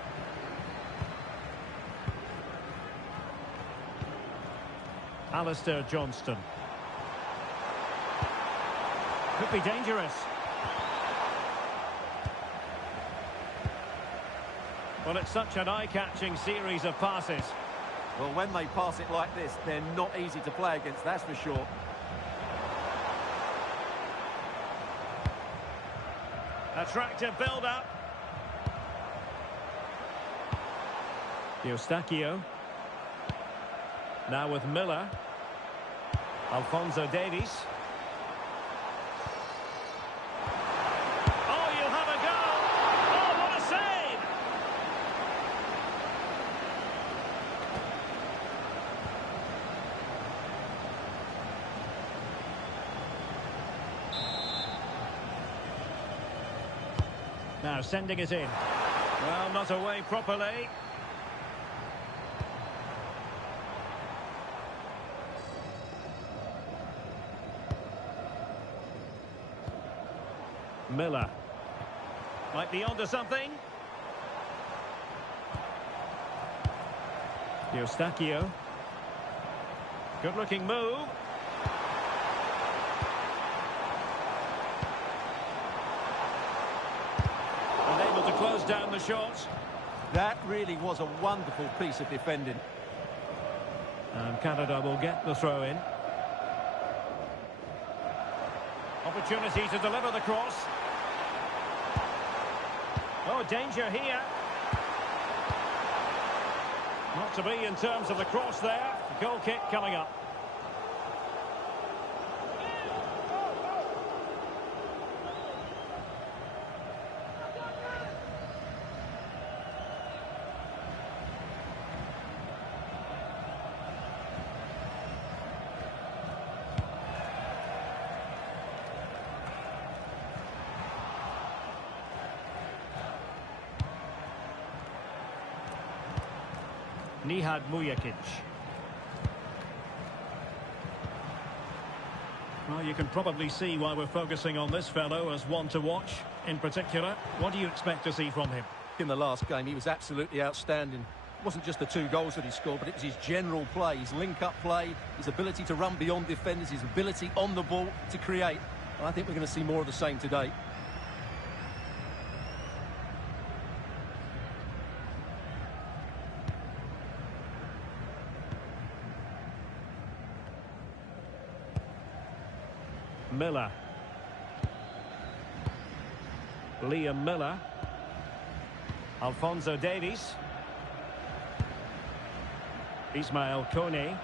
Alistair Johnston. Could be dangerous. Well, it's such an eye-catching series of passes. Well, when they pass it like this, they're not easy to play against, that's for sure. Attractive build-up. Eustachio. Now with Miller. Alphonso Davies. Oh, you'll have a goal. Oh, what a save! Now sending it in. Well, not away properly. Miller. Might be onto something. Eustachio. Good-looking move. And able to close down the shot. That really was a wonderful piece of defending. And Canada will get the throw in. Opportunity to deliver the cross. Oh, danger here. Not to be in terms of the cross there. Goal kick coming up. Nihad Mujakic. Well, you can probably see why we're focusing on this fellow as one to watch in particular. What do you expect to see from him? In the last game, he was absolutely outstanding. It wasn't just the 2 goals that he scored, but it was his general play, his link-up play, his ability to run beyond defenders, his ability on the ball to create. And I think we're going to see more of the same today. Miller. Liam Miller. Alphonso Davies. Ismail Kone.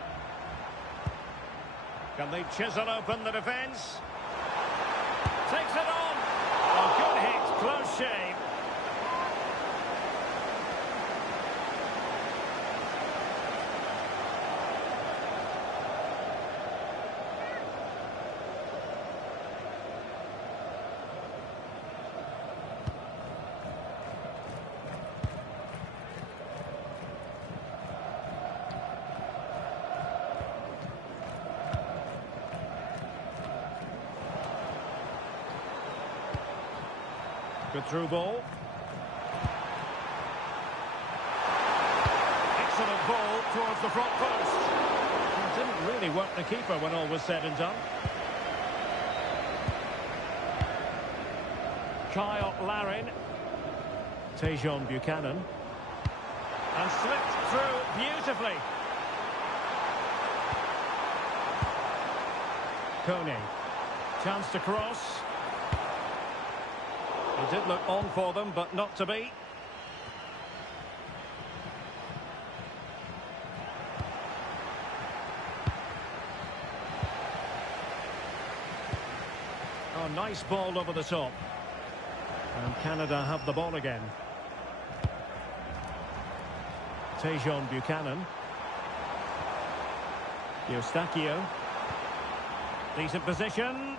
Can they chisel open the defence? Takes it on. Oh, good hit, close shave. Good through ball. Excellent ball towards the front post. It didn't really work the keeper when all was said and done. Kyle Larin. Tejon Buchanan. And slipped through beautifully. Kone. Chance to cross. It did look on for them, but not to be. Oh, nice ball over the top. And Canada have the ball again. Tejon Buchanan. Eustachio. Decent position.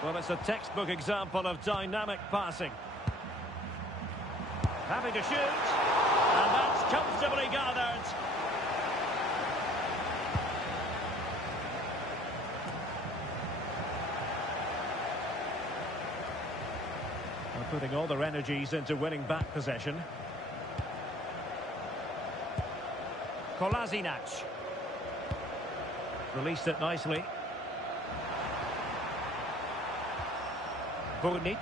Well, it's a textbook example of dynamic passing. Happy to shoot. And that's comfortably gathered. They're putting all their energies into winning back possession. Kolasinac. Released it nicely. Burnic.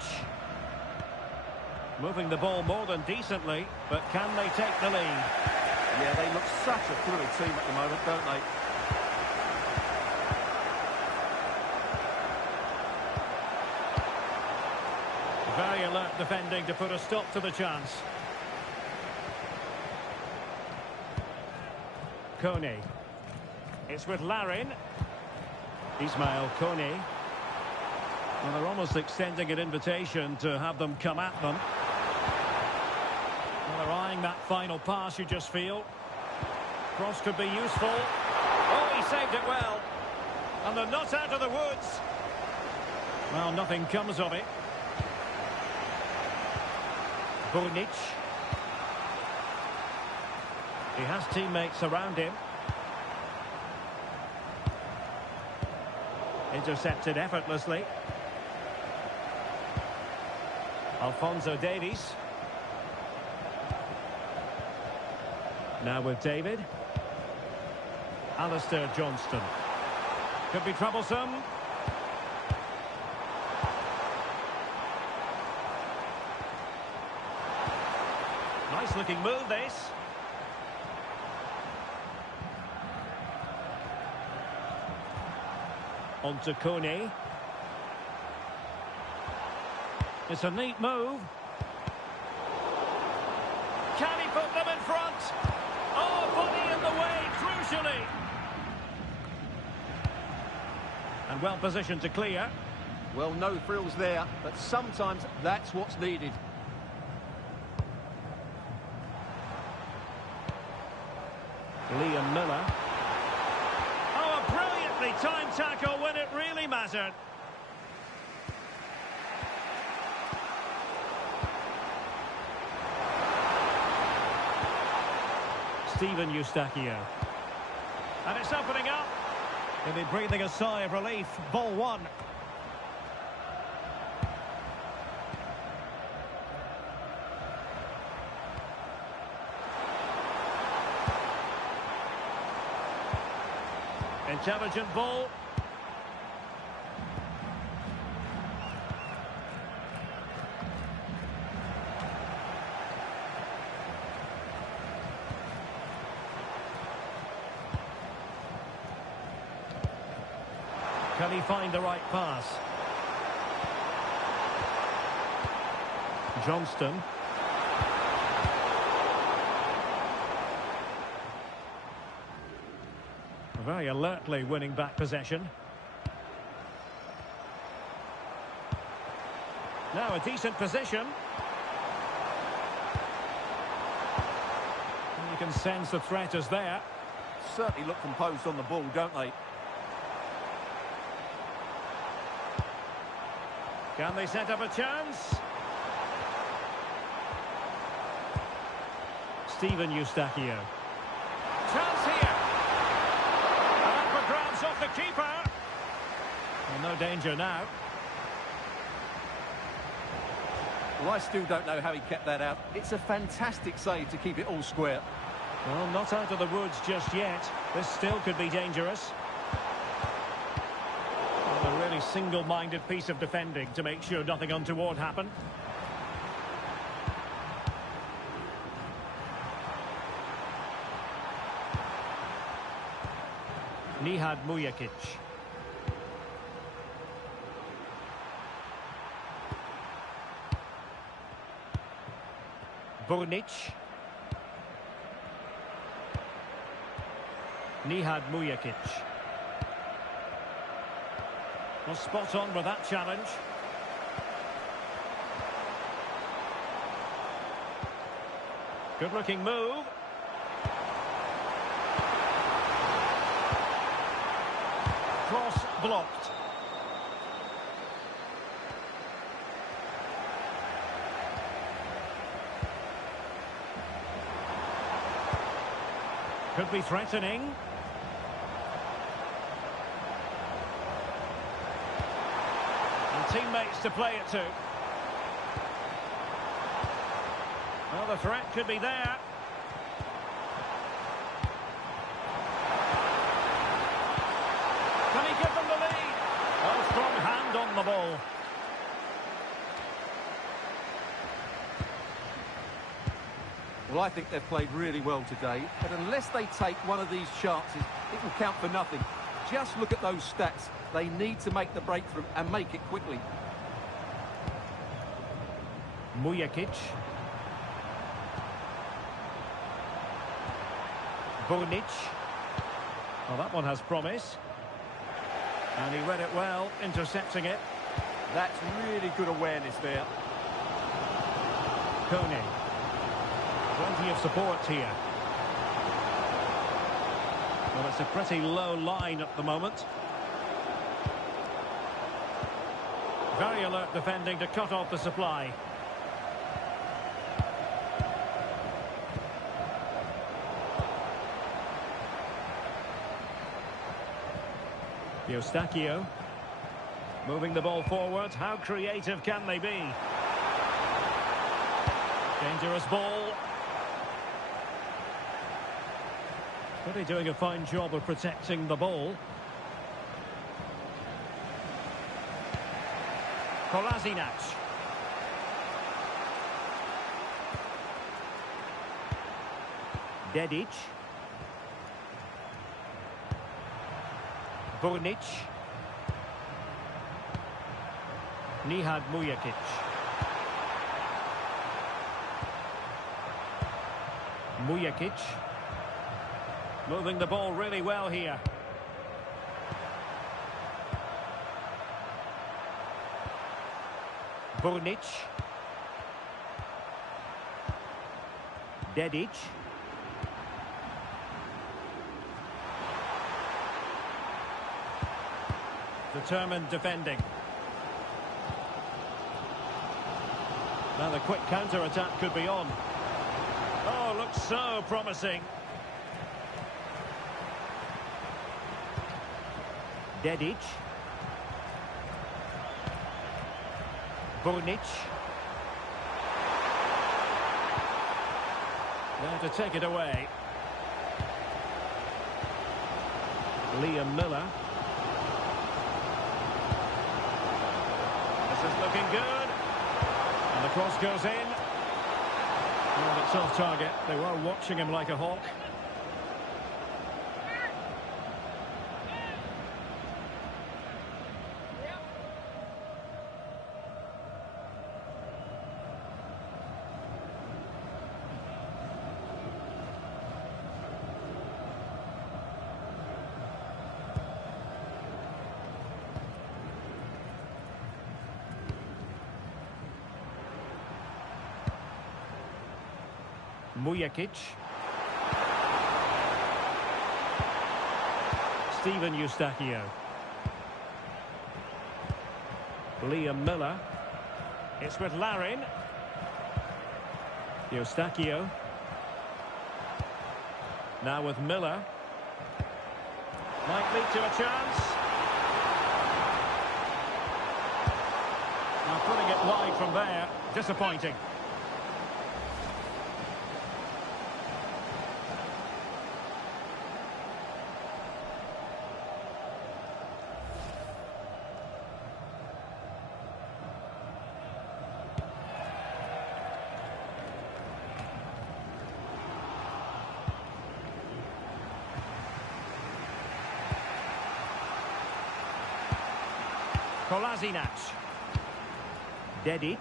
Moving the ball more than decently, but can they take the lead? Yeah, they look such a fluid team at the moment, don't they? Very alert defending to put a stop to the chance. Kone. It's with Larin. Ismail Kone. Well, they're almost extending an invitation to have them come at them. Well, they're eyeing that final pass, you just feel. Cross could be useful. Oh, he saved it well. And they're not out of the woods. Well, nothing comes of it. Burnic. He has teammates around him. Intercepted effortlessly. Alphonso Davies. Now with David. Alistair Johnston. Could be troublesome. Nice looking move, this. On to Kone. It's a neat move. Can he put them in front? Oh, body in the way, crucially. And well positioned to clear. Well, no frills there, but sometimes that's what's needed. Liam Miller. Oh, a brilliantly timed tackle when it really mattered. Steven Eustachio. And it's opening up. He'll be breathing a sigh of relief. Ball one. Intelligent ball. Can he find the right pass? Johnston. Very alertly winning back possession. Now a decent position. And you can sense the threat is there. Certainly look composed on the ball, don't they? Can they set up a chance? Steven Eustachio. Chance here. And up for grabs off the keeper. Well, no danger now. Well, I still don't know how he kept that out. It's a fantastic save to keep it all square. Well, not out of the woods just yet. This still could be dangerous. Well, a really single-minded piece of defending to make sure nothing untoward happened. Nihad Mujakic. Burnic. Nihad Mujakic. Well, spot on with that challenge. Good looking move. Cross blocked. Could be threatening. And teammates to play it to. Well, the threat could be there. Can he give them the lead? A strong hand on the ball. Well, I think they've played really well today, but unless they take one of these chances, it will count for nothing. Just look at those stats. They need to make the breakthrough and make it quickly. Mujakic. Burnic. Well, that one has promise. And he read it well, intercepting it. That's really good awareness there. Kone. Plenty of support here. Well, it's a pretty low line at the moment. Very alert defending to cut off the supply. Eustachio. Moving the ball forward. How creative can they be? Dangerous ball. Really doing a fine job of protecting the ball. Kolasinac. Dedic. Burnic. Nihad Mujakic. Mujakic. Moving the ball really well here. Burnic. Dedic. Determined defending. Now the quick counter-attack could be on. Oh, looks so promising. Dedic. Burnic. There to take it away. Liam Miller. This is looking good. And the cross goes in. Oh, it's off target. They were watching him like a hawk. Mujakic. Steven Eustachio. Liam Miller. It's with Larin. Eustachio. Now with Miller. Might lead to a chance. Now putting it wide from there. Disappointing. Kolasinac. Dedic.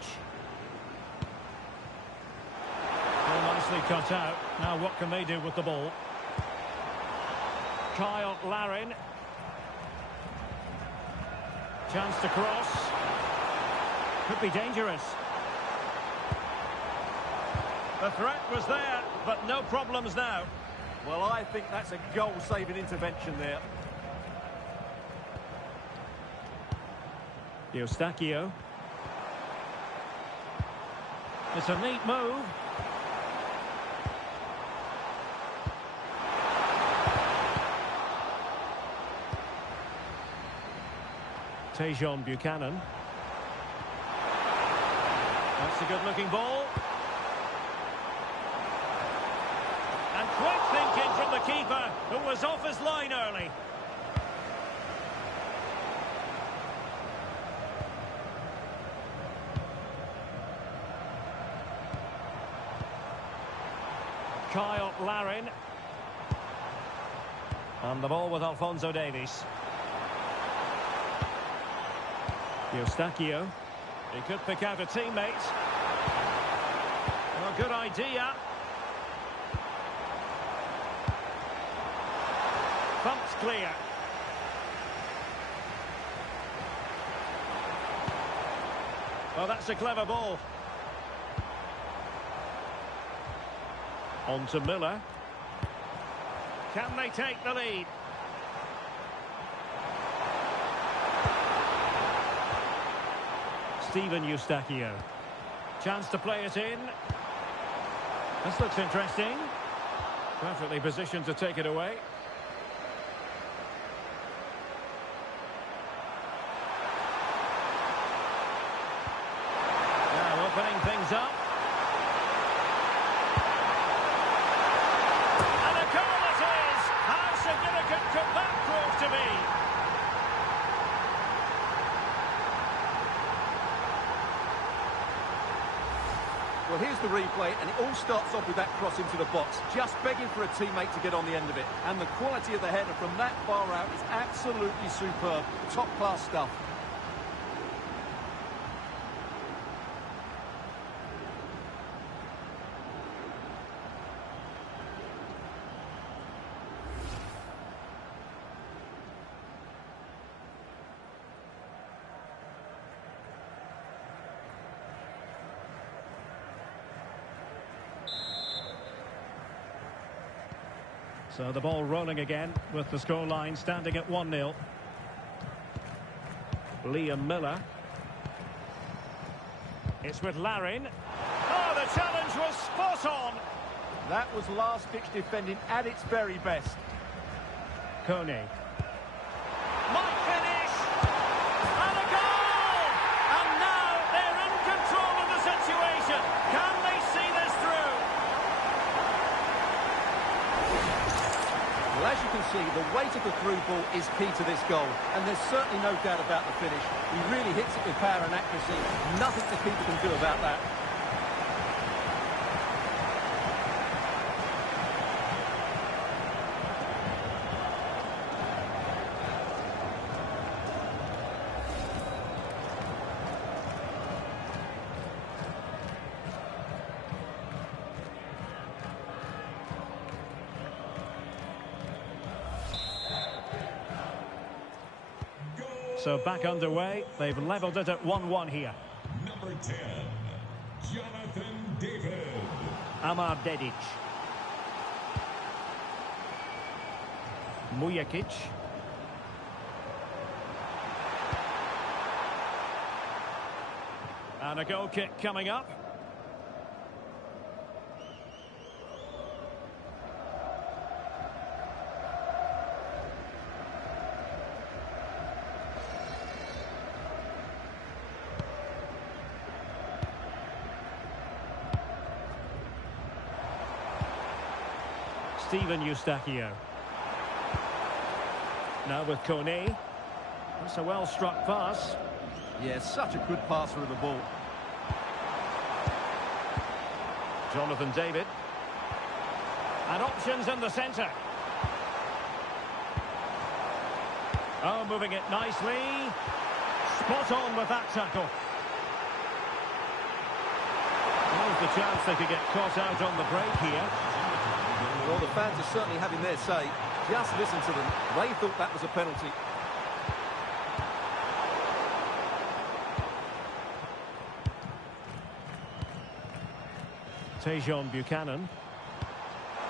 Well, nicely cut out. Now what can they do with the ball? Kyle Larin. Chance to cross. Could be dangerous. The threat was there, but no problems now. Well, I think that's a goal-saving intervention there. Eustachio. It's a neat move. Tejon Buchanan. That's a good-looking ball. And quick thinking from the keeper, who was off his line early. Kyle Larin. And the ball with Alphonso Davies. Eustachio. He could pick out a teammate. Well, good idea. Bumped clear. Well, that's a clever ball. On to Miller. Can they take the lead? Steven Eustachio. Chance to play it in. This looks interesting. Perfectly positioned to take it away. Now opening things up. And a goal it is! How significant could that prove to be? Well, here's the replay, and it all starts off with that cross into the box, just begging for a teammate to get on the end of it. And the quality of the header from that far out is absolutely superb. Top-class stuff. So the ball rolling again with the scoreline standing at 1-0. Liam Miller. It's with Larin. Oh, the challenge was spot on. That was last-ditch defending at its very best. Kone. Might finish. And a goal! And now they're in control of the situation. Can they see this through? Well, as you can see, the weight of the through ball is key to this goal. And there's certainly no doubt about the finish. He really hits it with power and accuracy. Nothing the keeper can do about that. So back underway. They've levelled it at 1-1 here. Number 10, Jonathan David. Amar Dedic. Mujakic. And a goal kick coming up. Steven Eustachio. Now with Kone. That's a well-struck pass. Yeah, such a good passer of the ball. Jonathan David. And options in the centre. Oh, moving it nicely. Spot on with that tackle. There's the chance they could get caught out on the break here. Well, the fans are certainly having their say. Just listen to them. They thought that was a penalty. Tejon Buchanan.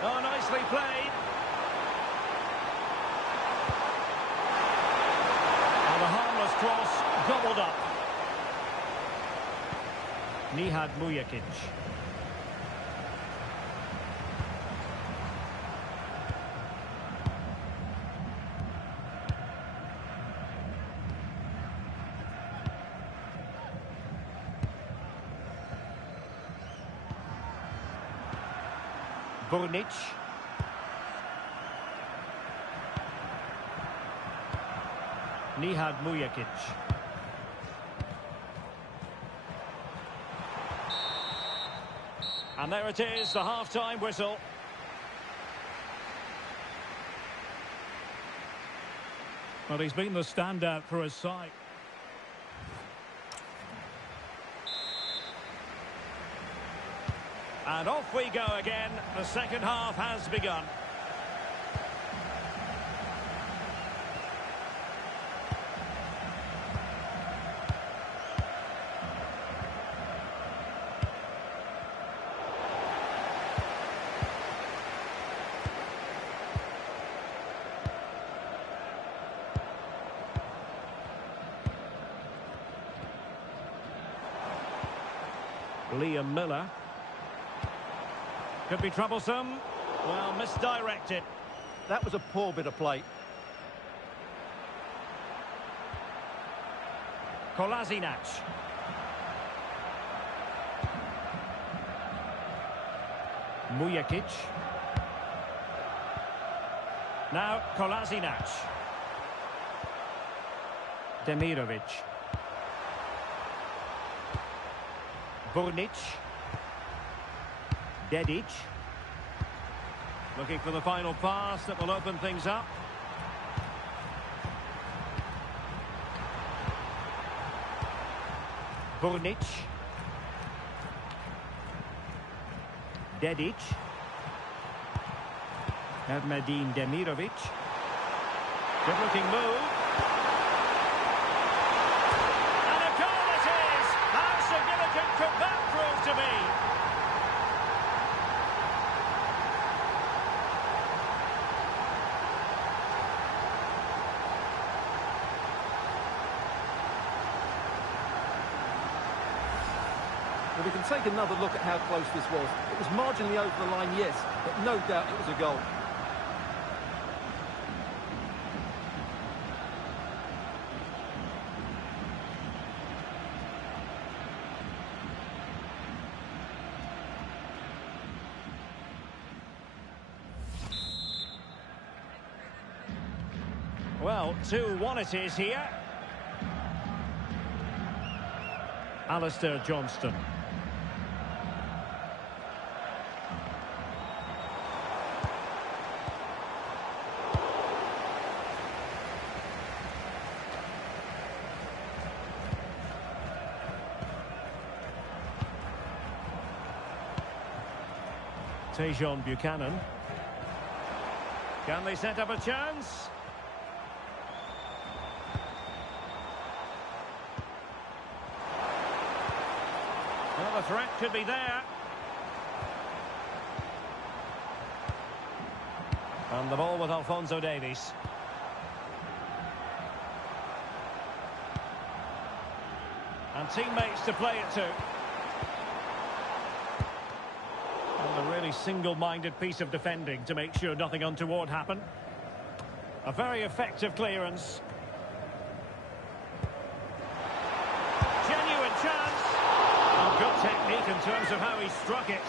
Oh, nicely played. And a harmless cross gobbled up. Nihad Mujakic. Burnic. Nihad Mujakic. And there it is, the half-time whistle. Well, he's been the standout for his side. And off we go again. The second half has begun. Liam Miller. Could be troublesome. Well, misdirected. That was a poor bit of play. Kolasinac. Mujakic. Now Kolasinac. Demirovic. Burnic. Dedic. Looking for the final pass that will open things up. Burnic. Dedic. Ermedin Demirovic. Good looking move. And a goal it is! How significant could that prove to be? Well, we can take another look at how close this was. It was marginally over the line, yes, but no doubt it was a goal. Well, 2-1 it is here. Alistair Johnston. Tejon Buchanan. Can they set up a chance? Well, the threat could be there. And the ball with Alphonso Davies. And teammates to play it to. And a really single-minded piece of defending to make sure nothing untoward happened. A very effective clearance. Genuine chance. Good technique in terms of how he struck it.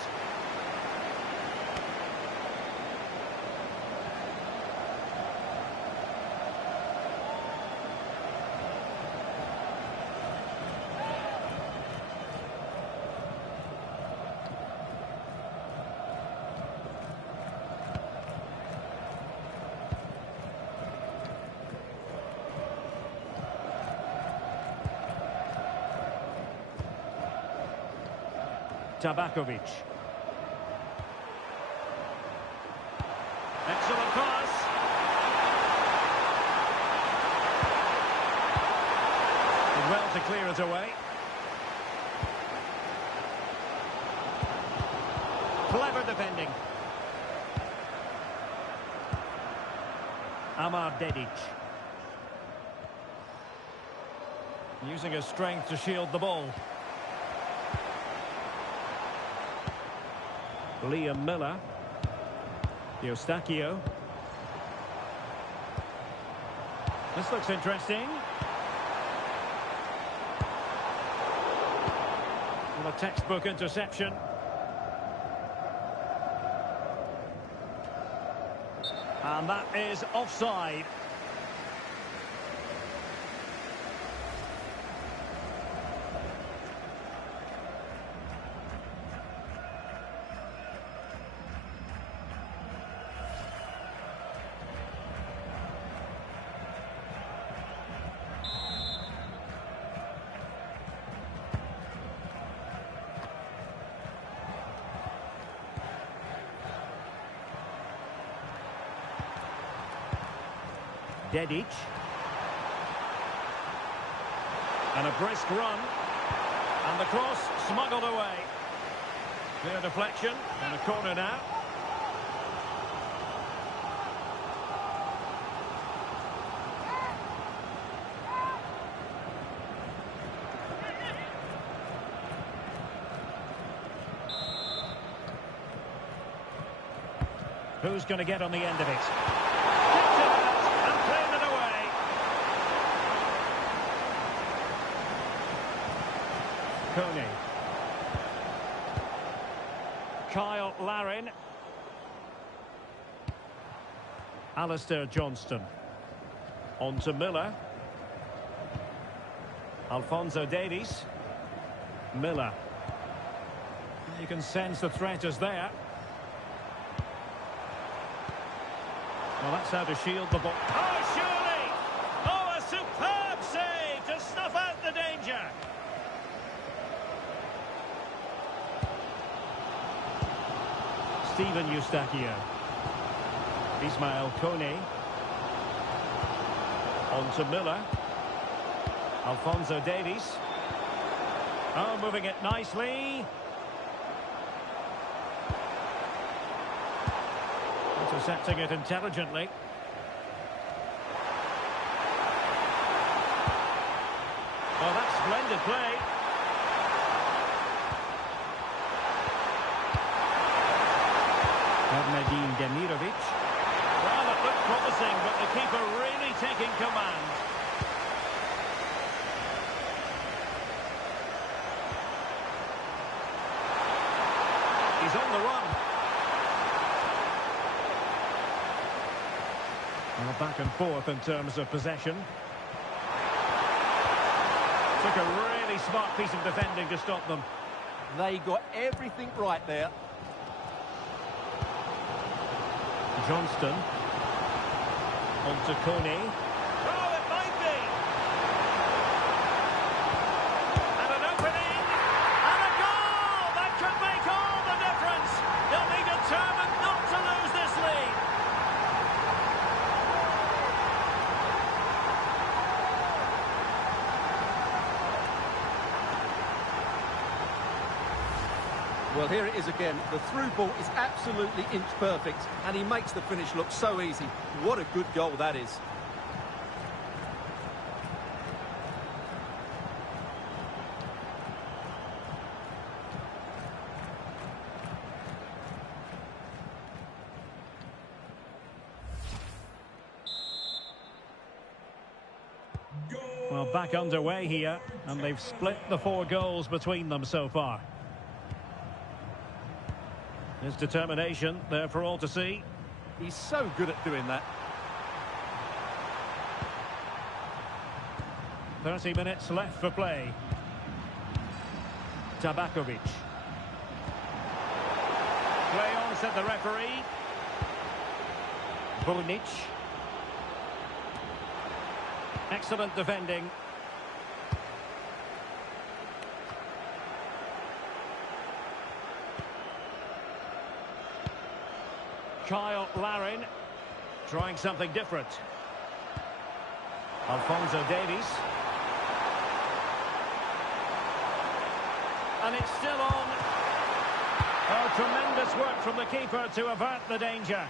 Tabakovic. Excellent pass. Did well to clear it away. Clever defending. Amar Dedic. Using his strength to shield the ball. Liam Miller. Eustachio. This looks interesting. And a textbook interception. And that is offside. Dedic. And a brisk run. And the cross smuggled away. Clear deflection and a corner now. Who's going to get on the end of it? Kone. Kyle Larin. Alistair Johnston. On to Miller. Alphonso Davies. Miller. You can sense the threat is there. Well, that's how to shield the ball. Oh, surely! Oh, a superb save to snuff out the danger. Steven Eustachio. Ismail Kone. On to Miller. Alphonso Davies. Oh, moving it nicely. Intercepting it intelligently. Oh, that's splendid play. Edin Demirovic. Well, it looked promising, but the keeper really taking command. He's on the run. Well, back and forth in terms of possession. Took a really smart piece of defending to stop them. They got everything right there. Johnston. On to Kone. Oh, it might be. And an opening. And a goal! That could make all the difference. They'll be determined not to lose this lead. Well, here it is again. The through ball is absolutely inch perfect, and he makes the finish look so easy. What a good goal that is. Well, back underway here, and they've split the 4 goals between them so far. His determination there for all to see. He's so good at doing that. 30 minutes left for play. Tabakovic. Play on, said the referee. Burnic. Excellent defending. Kyle Larin trying something different. Alphonso Davies. And it's still on. Oh, tremendous work from the keeper to avert the danger.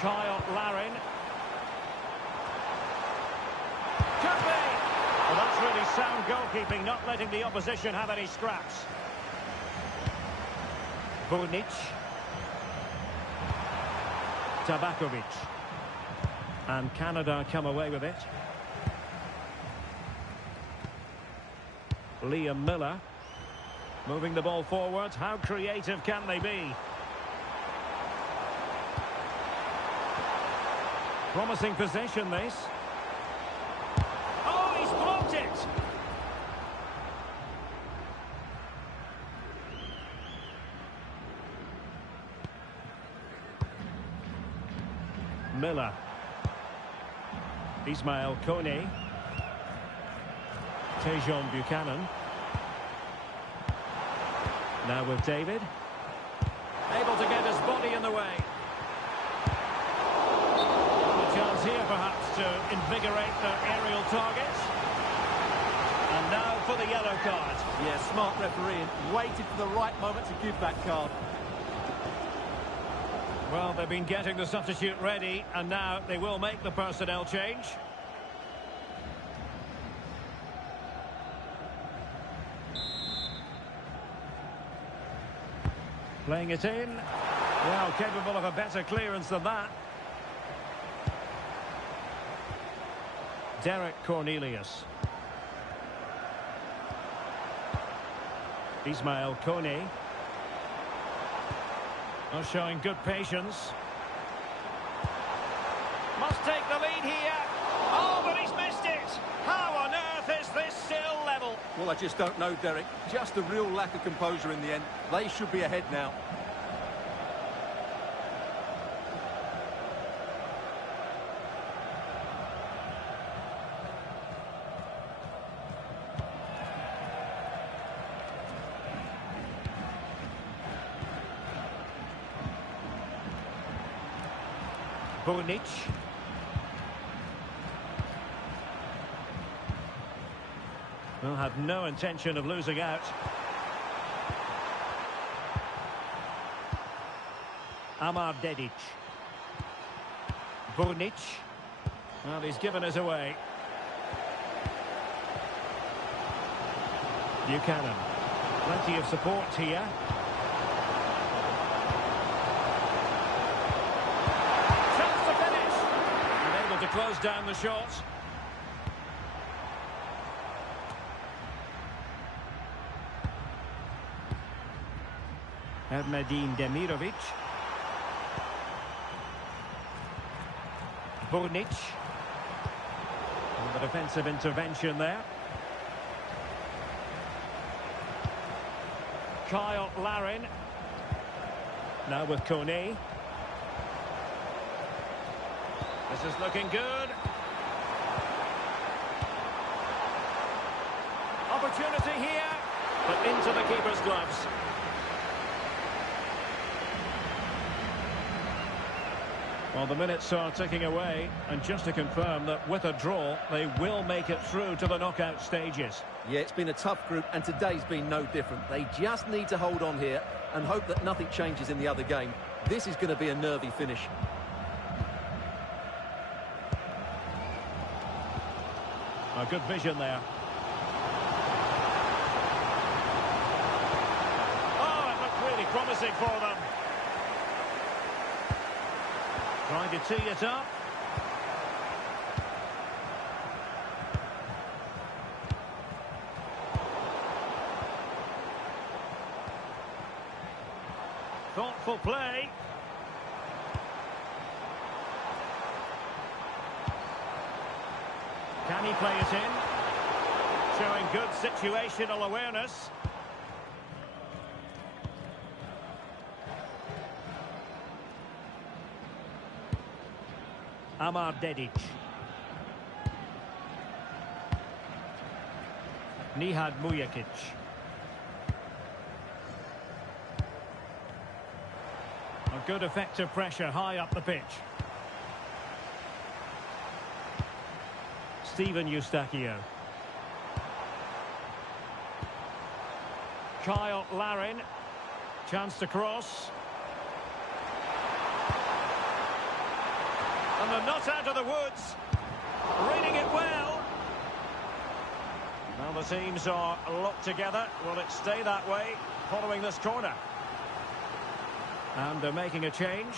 Kyle Larin. Could be. Well, that's really sound goalkeeping, not letting the opposition have any scraps. Burnic. Tabakovic. And Canada come away with it. Liam Miller. Moving the ball forward. How creative can they be? Promising possession, this. Oh, he's blocked it. Miller. Ismail Kone. Tejon Buchanan. Now with David. Able to get his body in the way. A chance here perhaps to invigorate their aerial targets. And now for the yellow card. Yeah, smart refereeing. Waited for the right moment to give that card. Well, they've been getting the substitute ready, and now they will make the personnel change. Playing it in. Well, capable of a better clearance than that. Derek Cornelius. Ismail Kone. Oh, showing good patience. Must take the lead here. Oh, but he's missed it. How on earth is this still level? Well, I just don't know, Derek. Just a real lack of composure in the end. They should be ahead now. Burnic. Well, had no intention of losing out. Amar Dedic. Burnic. Well, he's given us away. Buchanan. Plenty of support here. Chance to finish. And able to close down the shot. Ermedin Demirovic. Burnic. And the defensive intervention there. Kyle Larin. Now with Kone. This is looking good. Opportunity here, but into the keeper's gloves. Well, the minutes are ticking away, and just to confirm that with a draw, they will make it through to the knockout stages. Yeah, it's been a tough group, and today's been no different. They just need to hold on here and hope that nothing changes in the other game. This is going to be a nervy finish. A good vision there. Oh, it looked really promising for them. Trying to tee it up. Thoughtful play. Can he play it in? Showing good situational awareness. Amar Dedic. Nihad Mujakic. A good effective pressure high up the pitch. Steven Eustachio. Kyle Larin. Chance to cross. And they're not out of the woods. Reading it well. Now the teams are locked together. Will it stay that way following this corner? And they're making a change.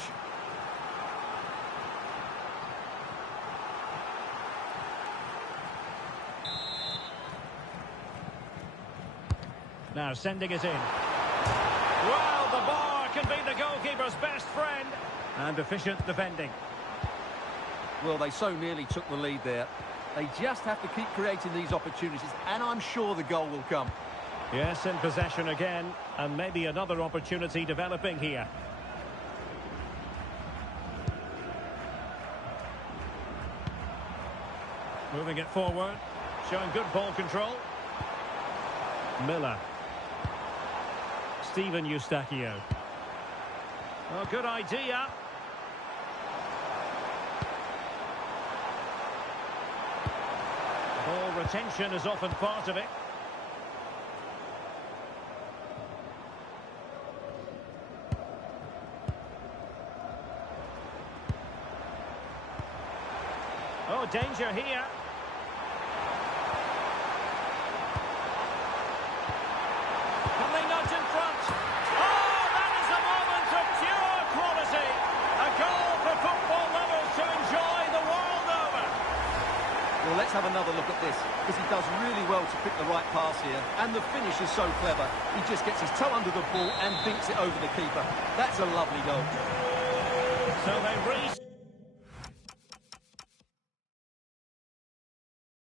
Now sending it in. Well, the bar can be the goalkeeper's best friend. And efficient defending. Well, they so nearly took the lead there. They just have to keep creating these opportunities, and I'm sure the goal will come. Yes, in possession again, and maybe another opportunity developing here. Moving it forward, showing good ball control. Miller. Steven Eustachio. Oh, good idea. Ball retention is often part of it. Oh, danger here. Can they nudge in front? Oh, that is a moment of pure quality. A goal for football lovers to enjoy the world over. Well, let's have another look at this, because he does really well to pick the right pass here, and the finish is so clever. He just gets his toe under the ball and dinks it over the keeper. That's a lovely goal. So they